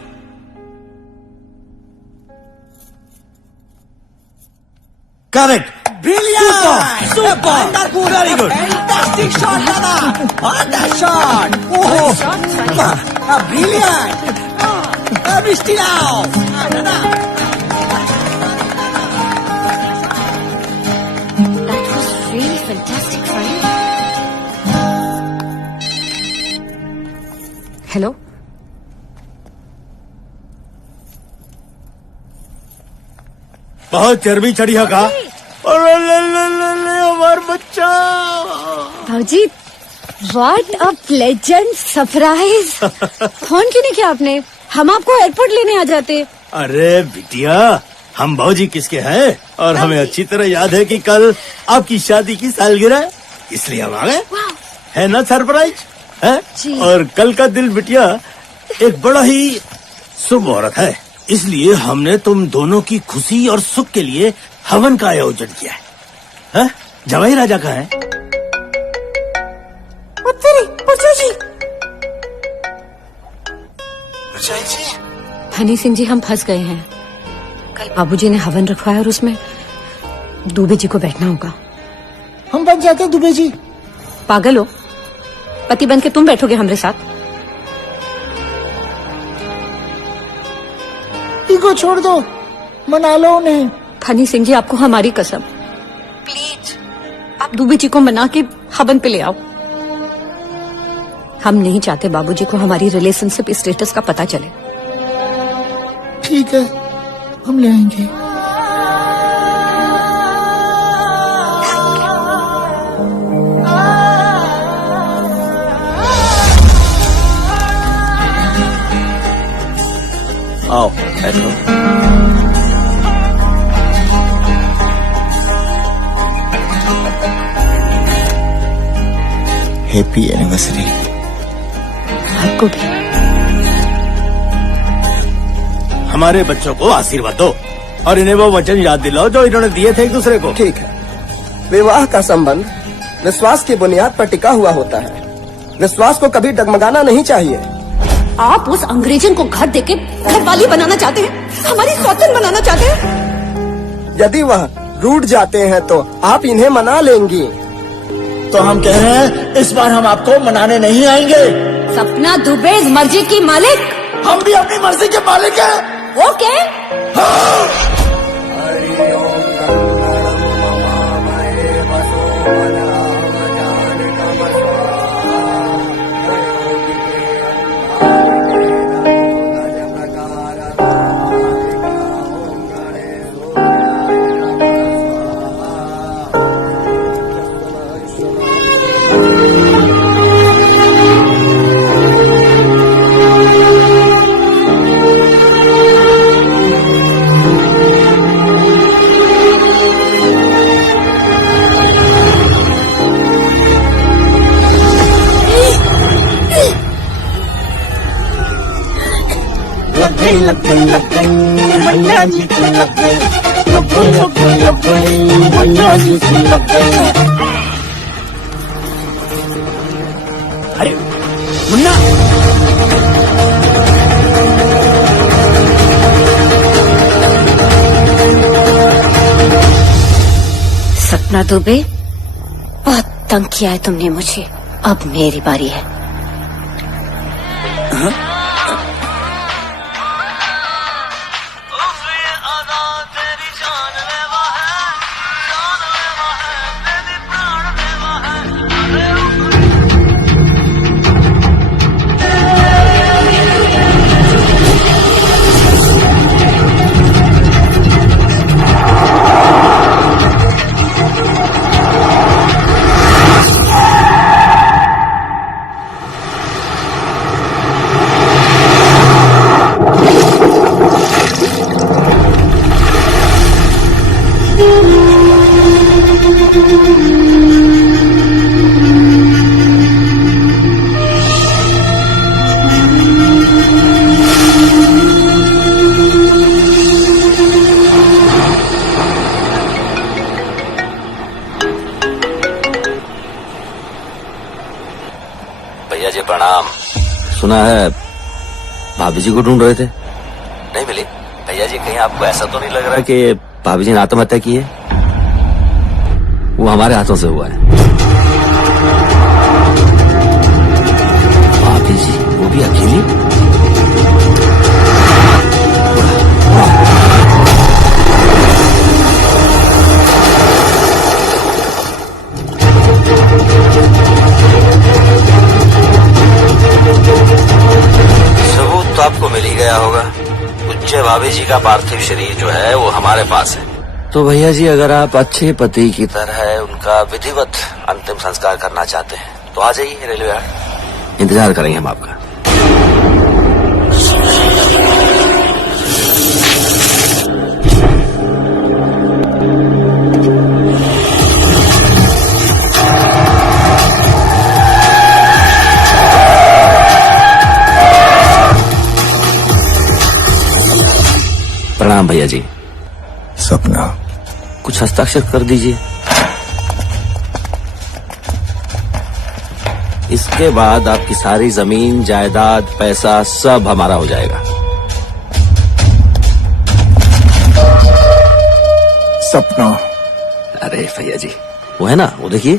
Correct, brilliant, super, very good, fantastic shot दादा, what a shot, oh, brilliant, misty now, दादा। That was really fantastic, right? Hello, बहुत चर्बी चढ़ी है का? अरे ले हमार बच्चा। भाजी, what a pleasant surprise. Phone क्यों नहीं किया आपने? हम आपको एयरपोर्ट लेने आ जाते। अरे बिटिया, हम भाजी किसके हैं और हमें अच्छी तरह याद है कि कल आपकी शादी की सालगिरह है, इसलिए हम आ गए। है ना सरप्राइज है? और कल का दिल बिटिया एक बड़ा ही शुभ मुहूर्त है, इसलिए हमने तुम दोनों की खुशी और सुख के लिए हवन का आयोजन किया है। जवाई राजा का है। हनी सिंह जी, हम फंस गए हैं। कल बाबूजी ने हवन रखवाया और उसमें दुबे जी को बैठना होगा। हम बन जाते दुबे जी। पागल हो? पति बन के तुम बैठोगे हमारे साथ? को छोड़ दो, मना लो उन्हें। हनी सिंह जी, आपको हमारी कसम, प्लीज आप दुबे जी को मना के हवन पे ले आओ। हम नहीं चाहते बाबूजी को हमारी रिलेशनशिप स्टेटस का पता चले। ठीक है, हम ले आएंगे। आओ बैठो। Happy anniversary. आपको भी। हमारे बच्चों को आशीर्वाद दो और इन्हें वो वचन याद दिलाओ जो इन्होंने दिए थे एक दूसरे को। ठीक है। विवाह का संबंध विश्वास की बुनियाद पर टिका हुआ होता है। विश्वास को कभी डगमगाना नहीं चाहिए। आप उस अंग्रेजन को घर देके घरवाली बनाना चाहते हैं, हमारी सौतन बनाना चाहते हैं। यदि वह रूठ जाते हैं तो आप इन्हें मना लेंगी। तो हम कह रहे हैं इस बार हम आपको मनाने नहीं आएंगे। सपना दुबे मर्जी की मालिक। हम भी अपनी मर्जी के मालिक हैं। ओके। अरे मुन्ना, सपना दुबे, बहुत तंग किया है तुमने मुझे, अब मेरी बारी है। सुना है भाभी जी को ढूंढ रहे थे, नहीं मिली। भैया जी कहीं आपको ऐसा तो नहीं लग रहा कि भाभी जी ने आत्महत्या की है? वो हमारे हाथों से हुआ है। भाभी जी वो भी अकेली? सबूत तो आपको मिल ही गया होगा। पूज्य भाभी जी का पार्थिव शरीर जो है वो हमारे पास है। तो भैया जी अगर आप अच्छे पति की तरह उनका विधिवत अंतिम संस्कार करना चाहते हैं तो आ जाइए रेलवे यार्ड, इंतजार करेंगे हम आपका। प्रणाम भैया जी। सपना, कुछ हस्ताक्षर कर दीजिए। इसके बाद आपकी सारी जमीन जायदाद पैसा सब हमारा हो जाएगा। सपना, अरे भैया जी वो है ना, वो देखिए।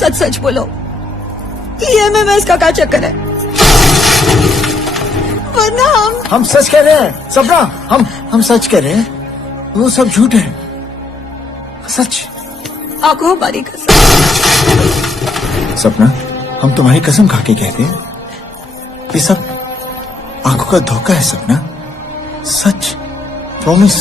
सच सच बोलो, EMMS का क्या चक्कर है? वरना हम सच कह रहे हैं सपना, हम सच कह रहे हैं, वो सब झूठ है। सच। आपको हमारी कसम। सपना, हम तुम्हारी कसम खा के कहते हैं, ये सब आंखों का धोखा है सपना। सच, प्रॉमिस।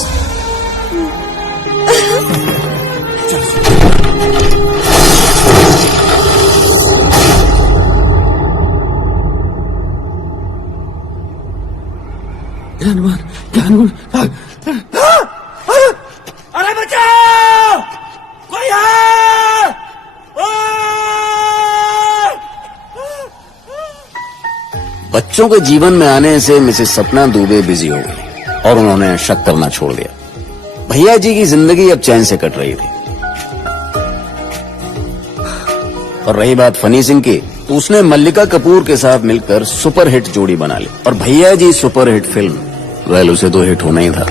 अरे बचाओ, कोई है? बच्चों के जीवन में आने से मिसेस सपना दुबे बिजी हो गई और उन्होंने शक करना छोड़ दिया। भैया जी की जिंदगी अब चैन से कट रही थी। और रही बात फनी सिंह की, तो उसने मल्लिका कपूर के साथ मिलकर सुपरहिट जोड़ी बना ली और भैया जी सुपरहिट फिल्म, वेल उसे तो हिट होना ही था।